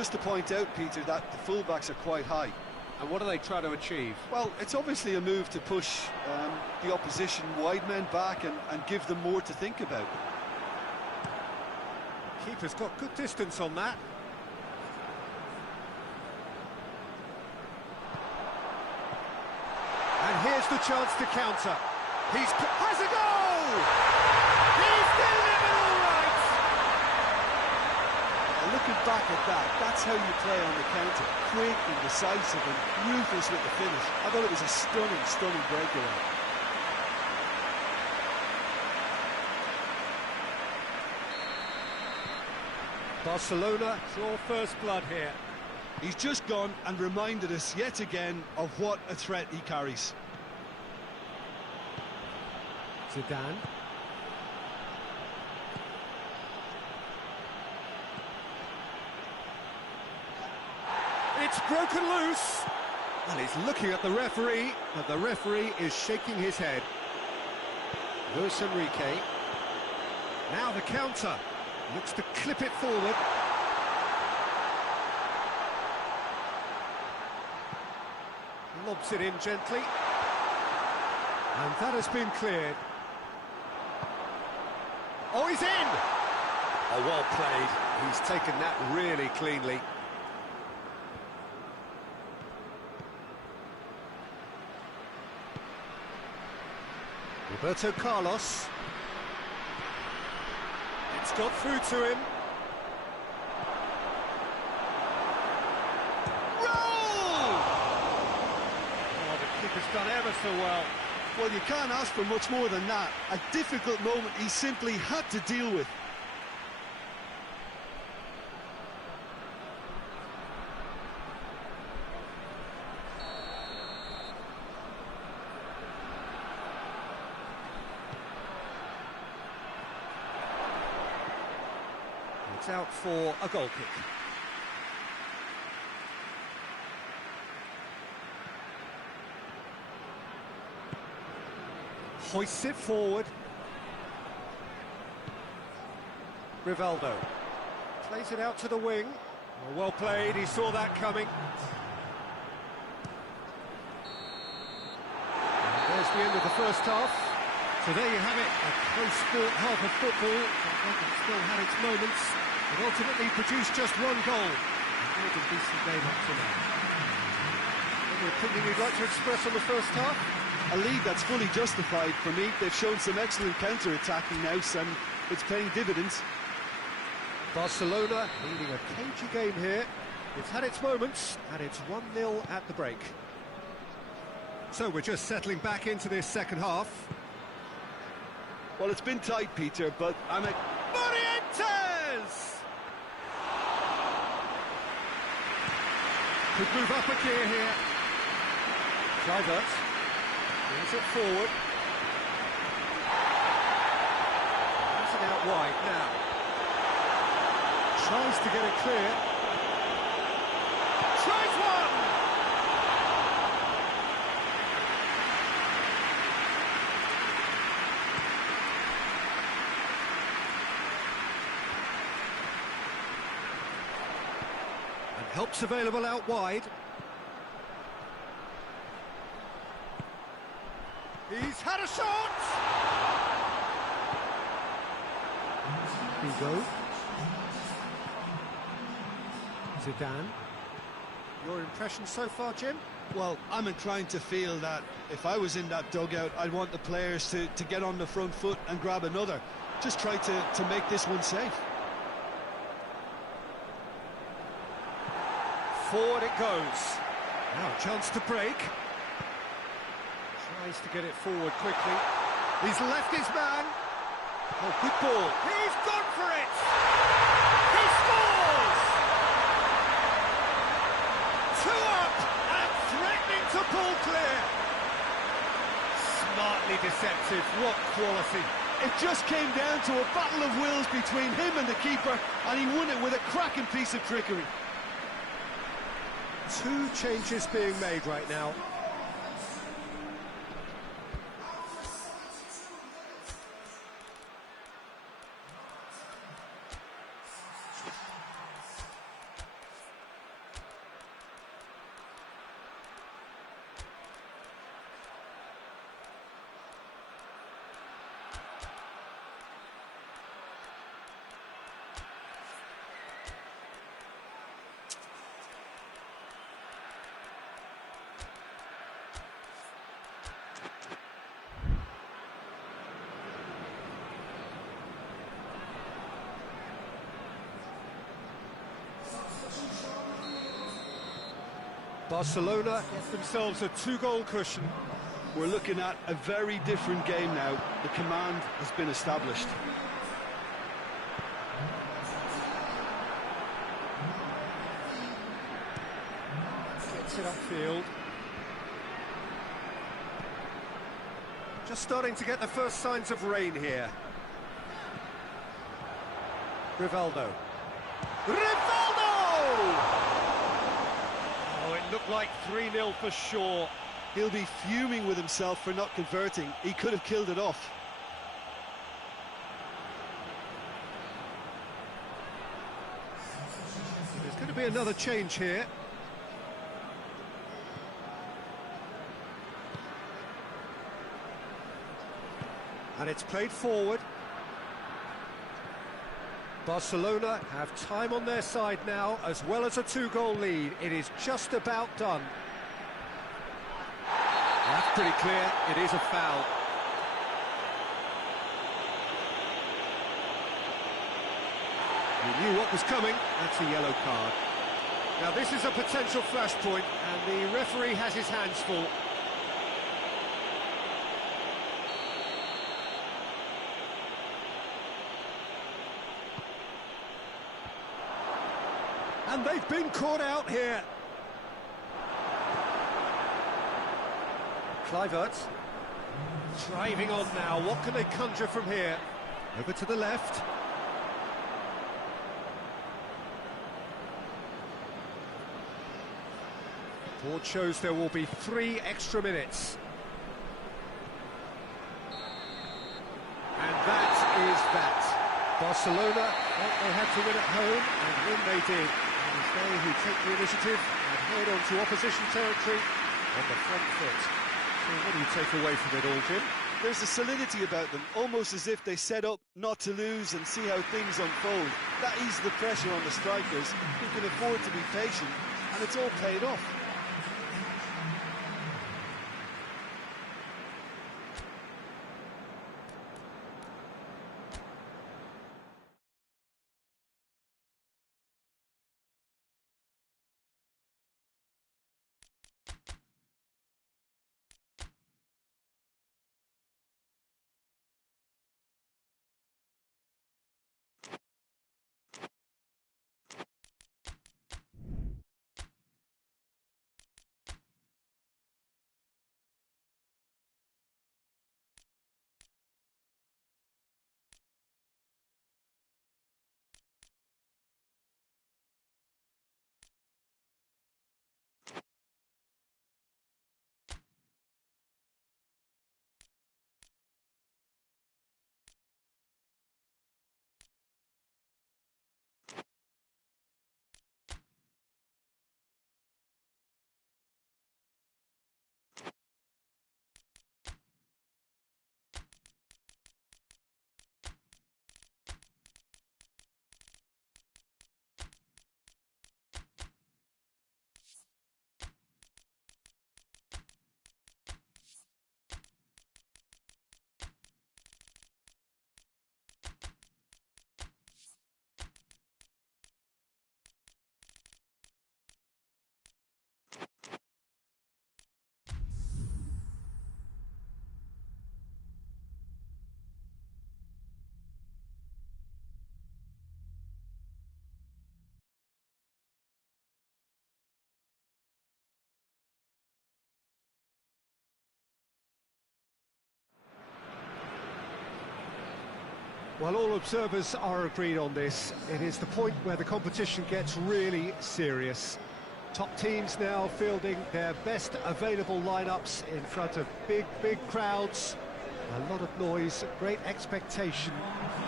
just to point out, Peter, that the fullbacks are quite high. And what do they try to achieve? Well, it's obviously a move to push the opposition wide men back and give them more to think about. Keeper's got good distance on that. And here's the chance to counter. Has a goal! He's delivered all right! Looking back at that, that's how you play on the counter. Quick and decisive and ruthless with the finish. I thought it was a stunning, stunning breakaway. Barcelona draw first blood here. He's just gone and reminded us yet again of what a threat he carries. Zidane. It's broken loose. And he's looking at the referee, but the referee is shaking his head. Luis Enrique. Now the counter. Looks to clip it forward. Lobs it in gently. And that has been cleared. Oh, he's in! Oh, well played. He's taken that really cleanly. Roberto Carlos. It's got through to him. Roll! Oh, the keeper's done ever so well. Well, you can't ask for much more than that. A difficult moment he simply had to deal with. It's out for a goal kick. Hoists it forward. Rivaldo plays it out to the wing. Oh, well played, he saw that coming. And there's the end of the first half. So there you have it, a close-fought half of football, but it still had its moments. It ultimately produced just one goal. And a decent game up to now. Any opinion you'd like to express on the first half? A lead that's fully justified for me. They've shown some excellent counter-attacking now, and it's paying dividends. Barcelona leading a cagey game here. It's had its moments, and it's 1-0 at the break. So we're just settling back into this second half. Well, it's been tight, Peter, but Morientes! Could move up a gear here. Kluivert brings it forward. Has it out wide now. Tries to get it clear. Tries one! And help's available out wide. He's had a shot! Hugo. Zidane. Your impression so far, Jim? well, I'm inclined to feel that if I was in that dugout, I'd want the players to get on the front foot and grab another. Just try to make this one safe. Forward it goes. Now a chance to break. Tries to get it forward quickly. He's left his man. Oh, good ball. He's gone for it! He scores! 2 up and threatening to pull clear. Smartly deceptive. What quality. It just came down to a battle of wills between him and the keeper, and he won it with a cracking piece of trickery. 2 changes being made right now. Barcelona get themselves a 2-goal cushion. We're looking at a very different game now. The command has been established. Gets it upfield. Just starting to get the first signs of rain here. Rivaldo. Oh, it looked like 3-0 for sure. He'll be fuming with himself for not converting. He could have killed it off. There's going to be another change here. And it's played forward. Barcelona have time on their side now, as well as a 2-goal lead. It is just about done. That's pretty clear. It is a foul. He knew what was coming. That's a yellow card. Now this is a potential flashpoint, and the referee has his hands full. And they've been caught out here. Kluivert driving on now. What can they conjure from here? Over to the left. Board shows there will be 3 extra minutes. And that is that. Barcelona thought they had to win at home, and win they did. And it's they who take the initiative and head on to opposition territory on the front foot. So what do you take away from it all, Jim? There's a solidity about them, almost as if they set up not to lose and see how things unfold. That eases the pressure on the strikers, who can afford to be patient, and it's all paid off. Well, all observers are agreed on this. It is the point where the competition gets really serious. Top teams now fielding their best available lineups in front of big crowds. A lot of noise, great expectation,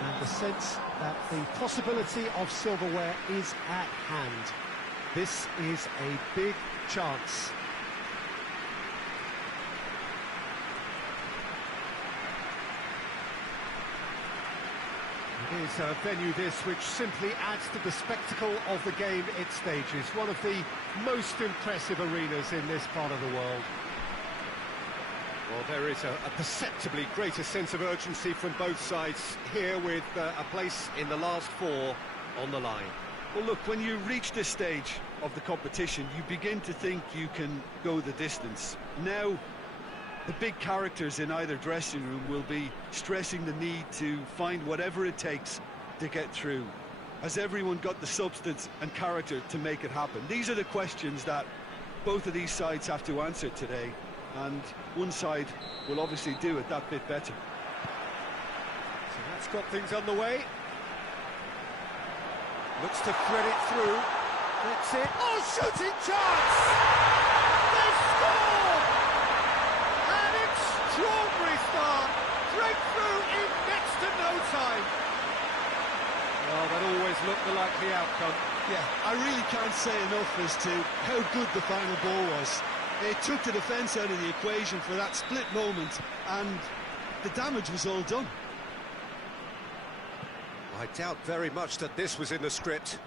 and the sense that the possibility of silverware is at hand. This is a big chance. It is a venue this which simply adds to the spectacle of the game it stages. One of the most impressive arenas in this part of the world. Well, there is a perceptibly greater sense of urgency from both sides here, with a place in the last four on the line. Well, look, when you reach this stage of the competition, you begin to think you can go the distance. Now, the big characters in either dressing room will be stressing the need to find whatever it takes to get through. Has everyone got the substance and character to make it happen? These are the questions that both of these sides have to answer today, and one side will obviously do it that bit better. So that's got things underway. Looks to thread it through. That's it. Oh, shooting chance! They scored! An extraordinary start. Breakthrough in next to no time. Well, that always looked the likely outcome. Yeah, I really can't say enough as to how good the final ball was. It took the defence out of the equation for that split moment, and the damage was all done. I doubt very much that this was in the script.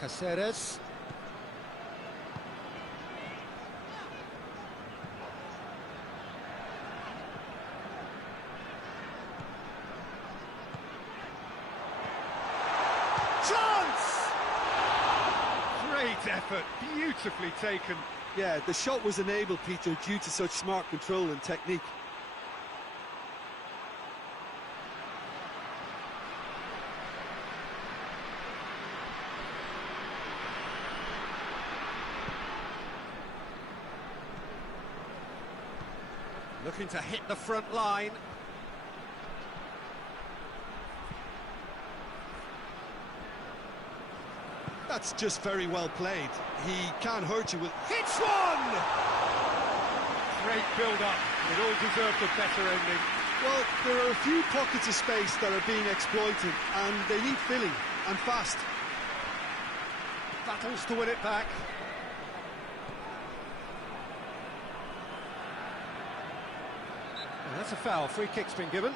Caceres. Chance! Great effort, beautifully taken. Yeah, the shot was enabled, Peter, due to such smart control and technique. Looking to hit the front line. That's just very well played. He can't hurt you with... Hits one! Great build-up. It all deserved a better ending. Well, there are a few pockets of space that are being exploited, and they need filling, and fast. Battles to win it back. Well, that's a foul. Free kick's been given.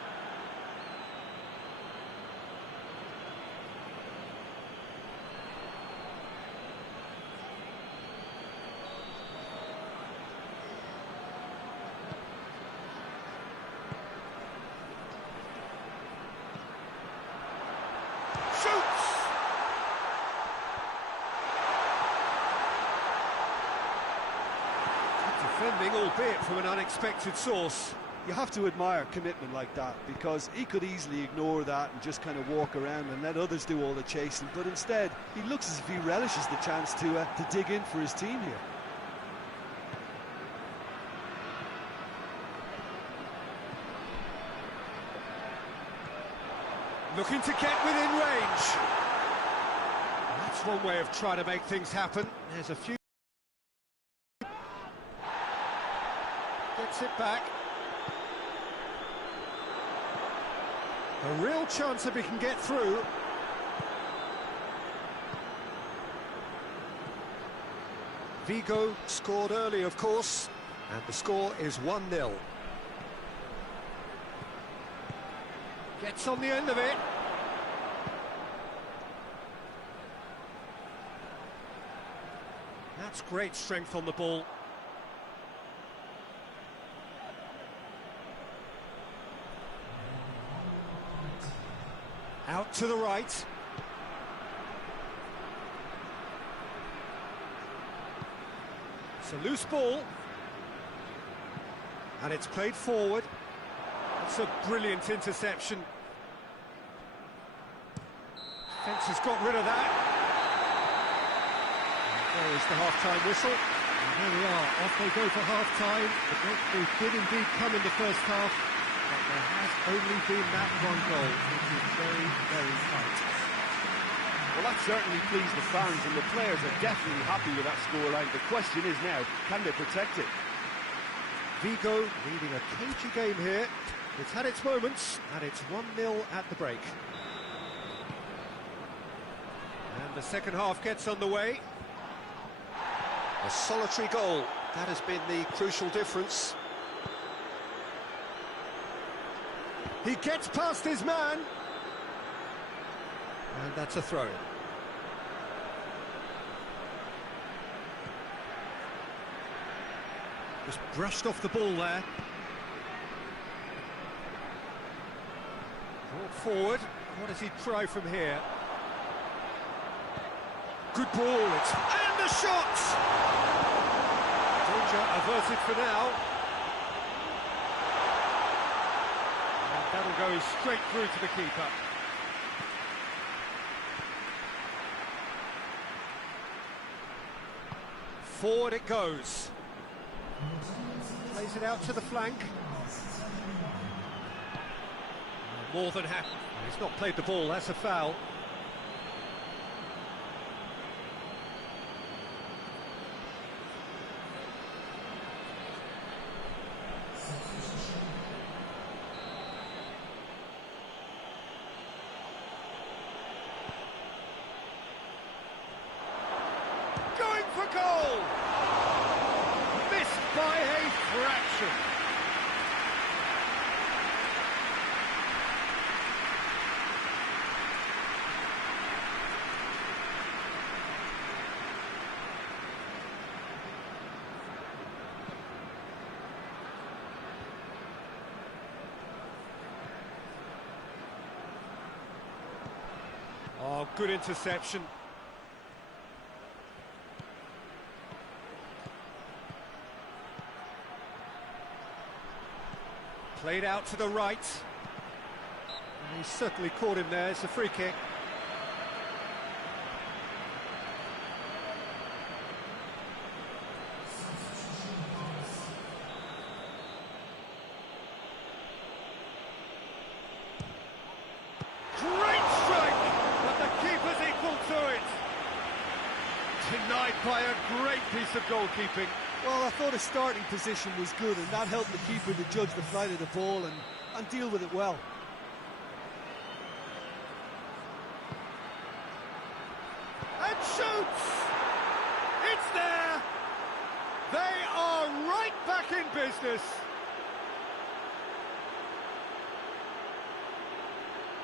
Shoots! Defending, albeit from an unexpected source. You have to admire commitment like that, because he could easily ignore that and just kind of walk around and let others do all the chasing, but instead he looks as if he relishes the chance to dig in for his team here. Looking to get within range. That's one way of trying to make things happen. There's a few. Gets it back. A real chance if he can get through. Vigo scored early, of course, and the score is 1-0. Gets on the end of it. That's great strength on the ball. Out to the right. It's a loose ball. And it's played forward. It's a brilliant interception. Defence has got rid of that. And there is the half-time whistle. There we are, off they go for half-time. The breakthrough did indeed come in the first half, but there has only been that one goal, which is very, very tight. Well, that certainly pleased the fans, and the players are definitely happy with that scoreline. The question is now, can they protect it? Vigo leading a cagey game here. It's had its moments, and it's 1-0 at the break. And the second half gets underway. A solitary goal, that has been the crucial difference. He gets past his man. And that's a throw. Just brushed off the ball there. Brought forward. What does he try from here? Good ball. And the shot! Danger averted for now. And that'll go straight through to the keeper. Forward it goes. Plays it out to the flank. More than happy. He's not played the ball, that's a foul. Going for goal! Missed by a fraction. Oh, good interception. Played out to the right. And he's certainly caught him there. It's a free kick. Great strike! But the keeper's equal to it. Denied by a great piece of goalkeeping. Well, I thought his starting position was good, and that helped the keeper to judge the flight of the ball and deal with it well. And shoots! It's there! They are right back in business.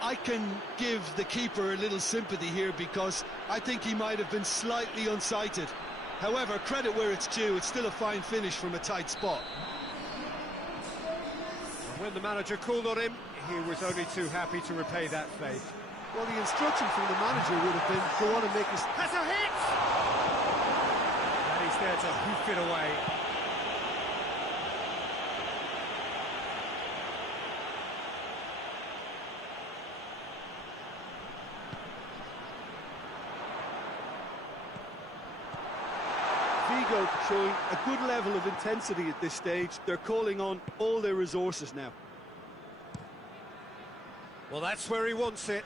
I can give the keeper a little sympathy here because I think he might have been slightly unsighted. However, credit where it's due, it's still a fine finish from a tight spot. When the manager called on him, he was only too happy to repay that faith. Well, the instruction from the manager would have been, go on and make his... Has a hit! And he's there to hoof it away. Vigo showing a good level of intensity at this stage. They're calling on all their resources now. Well, that's where he wants it.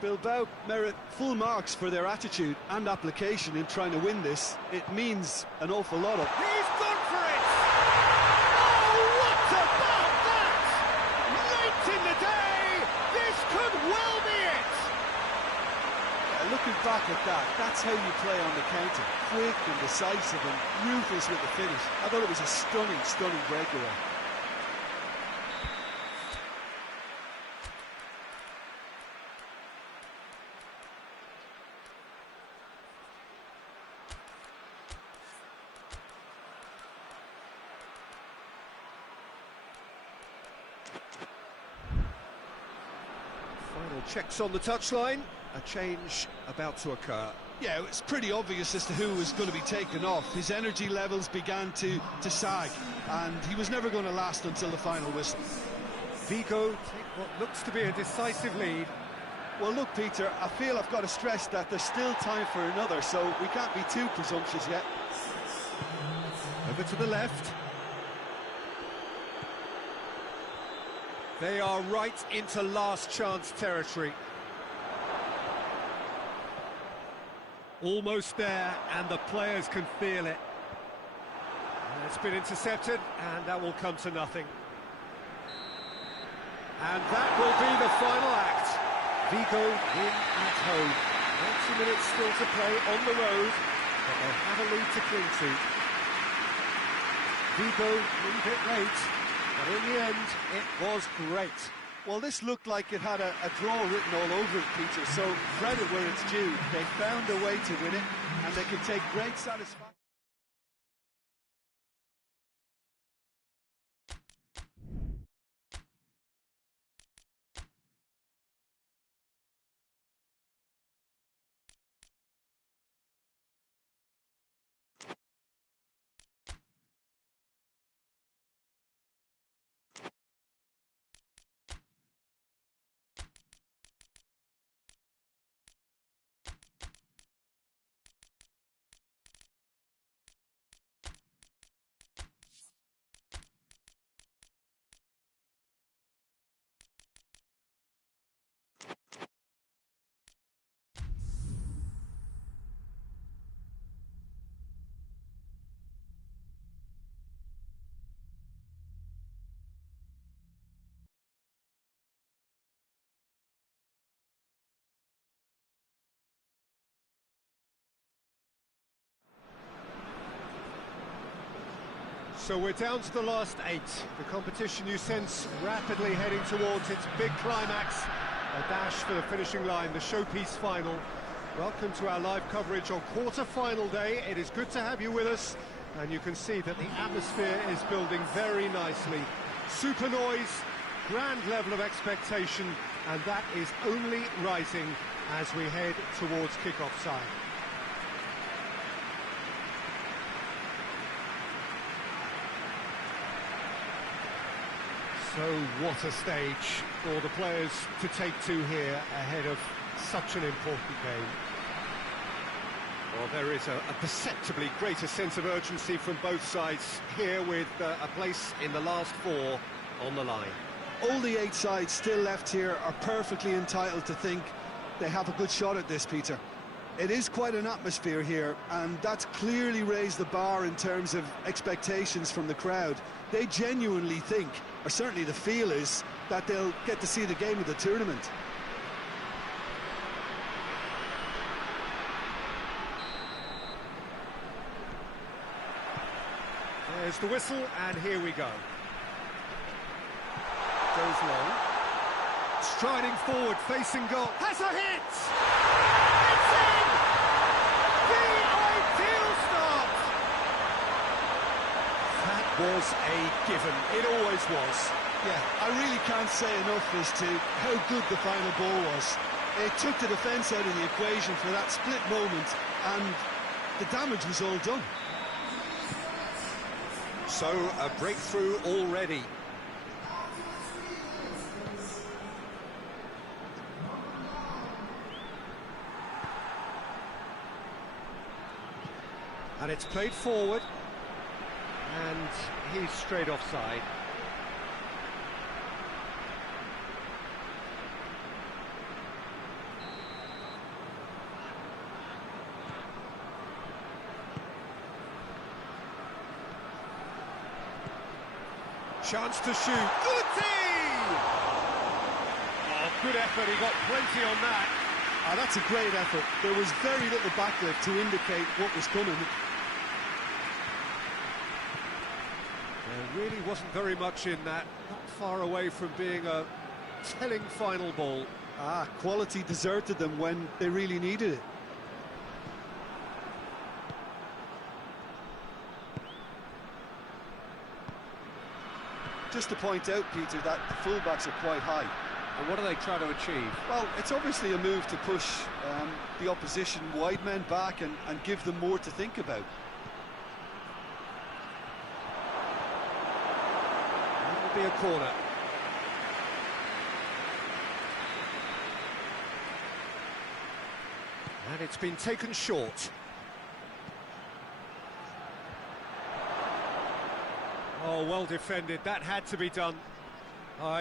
Bilbao merit full marks for their attitude and application in trying to win this. It means an awful lot of... He's gone for it! Oh, what about that? Late in the day, this could well be it! Looking back at that, that's how you play on the counter. Quick and decisive and ruthless with the finish. I thought it was a stunning, stunning breakaway. Final checks on the touchline. A change about to occur. Yeah, it's pretty obvious as to who was going to be taken off. His energy levels began to sag, and he was never going to last until the final whistle. Vigo take what looks to be a decisive lead. Well, look, Peter, I feel I've got to stress that there's still time for another, so we can't be too presumptuous yet. Over to the left. They are right into last chance territory. Almost there, and the players can feel it. And it's been intercepted, and that will come to nothing. And that will be the final act. Vigo win at home. 90 minutes still to play on the road, but they have a lead to cling to. Vigo a little bit late, but in the end, it was great. Well, this looked like it had a draw written all over it, Peter, so credit where it's due. They found a way to win it, and they can take great satisfaction. So we're down to the last 8. The competition, you sense, rapidly heading towards its big climax. A dash for the finishing line, the showpiece final. Welcome to our live coverage on quarter-final day. It is good to have you with us, and you can see that the atmosphere is building very nicely. Super noise, grand level of expectation, and that is only rising as we head towards kick-off time. So what a stage for the players to take to here ahead of such an important game. Well, there is a perceptibly greater sense of urgency from both sides here, with a place in the last 4 on the line. All the 8 sides still left here are perfectly entitled to think they have a good shot at this, Peter. It is quite an atmosphere here, and that's clearly raised the bar in terms of expectations from the crowd. They genuinely think, or certainly the feel is, that they'll get to see the game of the tournament. There's the whistle, and here we go. Goes long. Striding forward, facing goal. Has a hit! It's in! The ideal start! That was a given. It always was. Yeah, I really can't say enough as to how good the final ball was. It took the defence out of the equation for that split moment, and the damage was all done. So, a breakthrough already. And it's played forward, and he's straight offside. Chance to shoot. Oh, good effort, he got plenty on that. Ah, that's a great effort. There was very little backlift to indicate what was coming. There really wasn't very much in that, not far away from being a telling final ball. Ah, quality deserted them when they really needed it. Just to point out, Peter, that the fullbacks are quite high. And what are they trying to achieve? Well, it's obviously a move to push the opposition wide men back and give them more to think about. It will be a corner. And it's been taken short. Oh, well defended. That had to be done.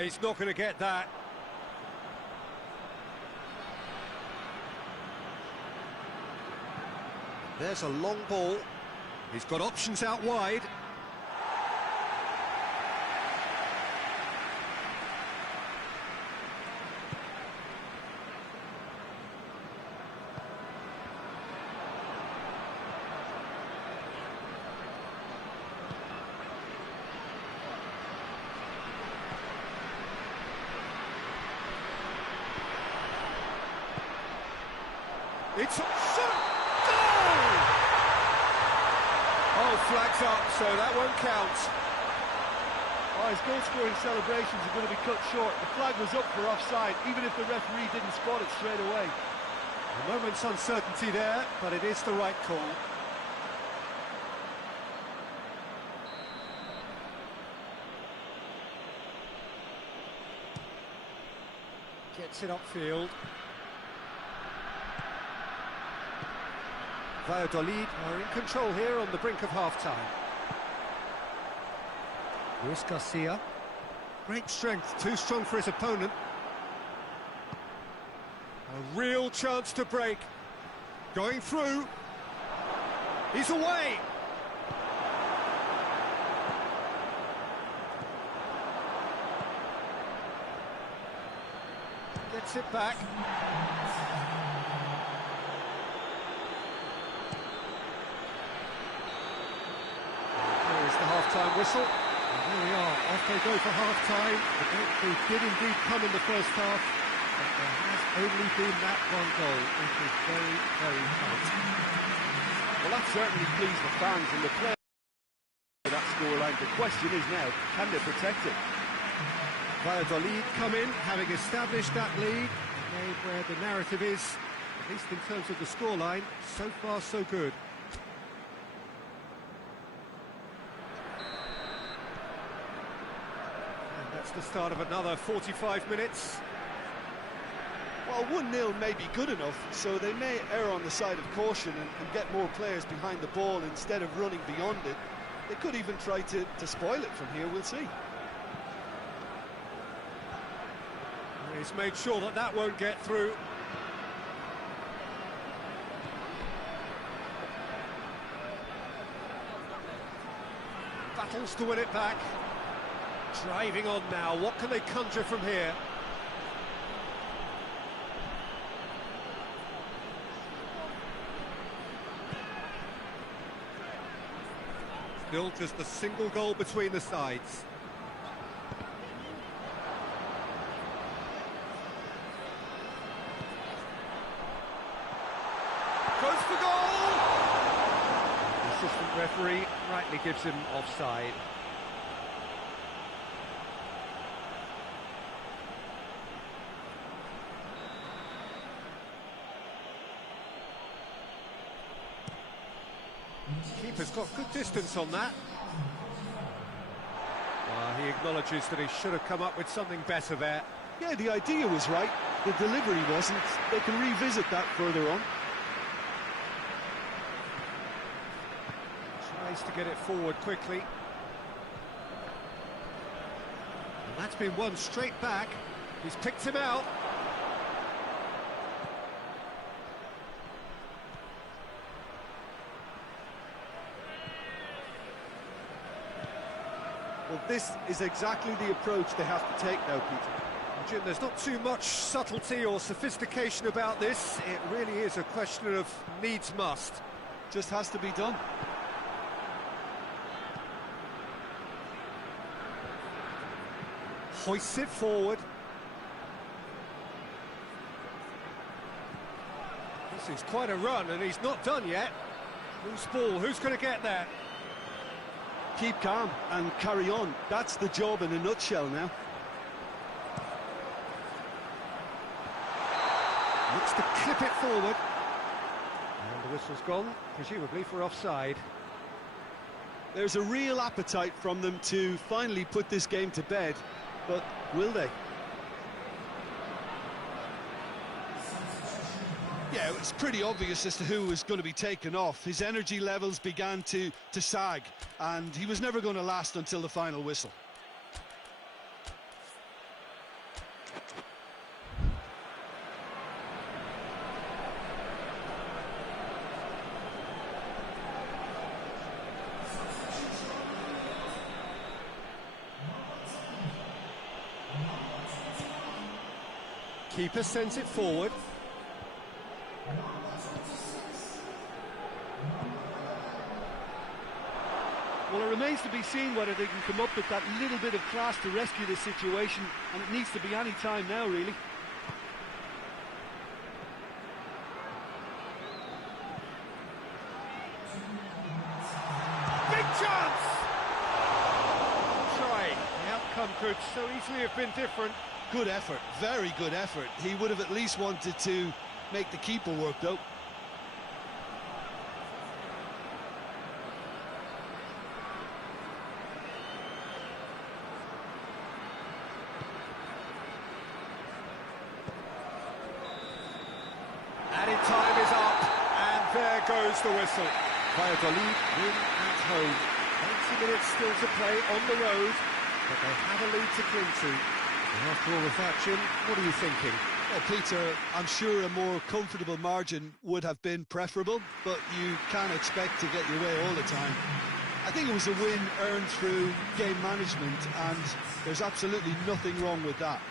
He's not going to get that. There's a long ball. He's got options out wide. It's a shot! Goal! Oh, flags up, so that won't count. Oh, his goal-scoring celebrations are going to be cut short. The flag was up for offside, even if the referee didn't spot it straight away. A moment's uncertainty there, but it is the right call. Gets it upfield. Valladolid are in control here on the brink of half-time. Luis Garcia. Great strength, too strong for his opponent. A real chance to break. Going through. He's away! Gets it back. Half-time whistle, and here we are, off they go for half-time. The breakthrough did indeed come in the first half, but there has only been that one goal. It is very, very tight. Well, that certainly pleased the fans and the players for that scoreline. The question is now, can they protect it? Valladolid come in, having established that lead, and where the narrative is, at least in terms of the scoreline, so far so good. That's the start of another 45 minutes. Well, 1-0 may be good enough, so they may err on the side of caution and get more players behind the ball instead of running beyond it. They could even try to spoil it from here, we'll see. He's made sure that that won't get through. Battles to win it back. Driving on now, what can they conjure from here? Still just a single goal between the sides. Goes for goal! The assistant referee rightly gives him offside. Keeper's got good distance on that. He acknowledges that he should have come up with something better there. Yeah, the idea was right, the delivery wasn't. They can revisit that further on. Tries to get it forward quickly. And that's been won straight back. He's picked him out. Well, this is exactly the approach they have to take now, Peter. Jim, there's not too much subtlety or sophistication about this. It really is a question of needs must. Just has to be done. Hoists it forward. This is quite a run, and he's not done yet. Loose ball, who's going to get that? Keep calm and carry on. That's the job in a nutshell now. Looks to clip it forward. And the whistle's gone, presumably for offside. There's a real appetite from them to finally put this game to bed, but will they? Yeah, it was pretty obvious as to who was going to be taken off. His energy levels began to sag, and he was never going to last until the final whistle. Keeper sends it forward. Well, it remains to be seen whether they can come up with that little bit of class to rescue this situation, and it needs to be any time now, really. Big chance! Trying. The outcome could so easily have been different. Good effort, very good effort. He would have at least wanted to make the keeper work, though. Added time is up, and there goes the whistle. Valladolid win at home. 90 minutes still to play on the road, but they have a lead to cling to. And after all of that, Jim, what are you thinking? Well, Peter, I'm sure a more comfortable margin would have been preferable, but you can't expect to get your way all the time. I think it was a win earned through game management, and there's absolutely nothing wrong with that.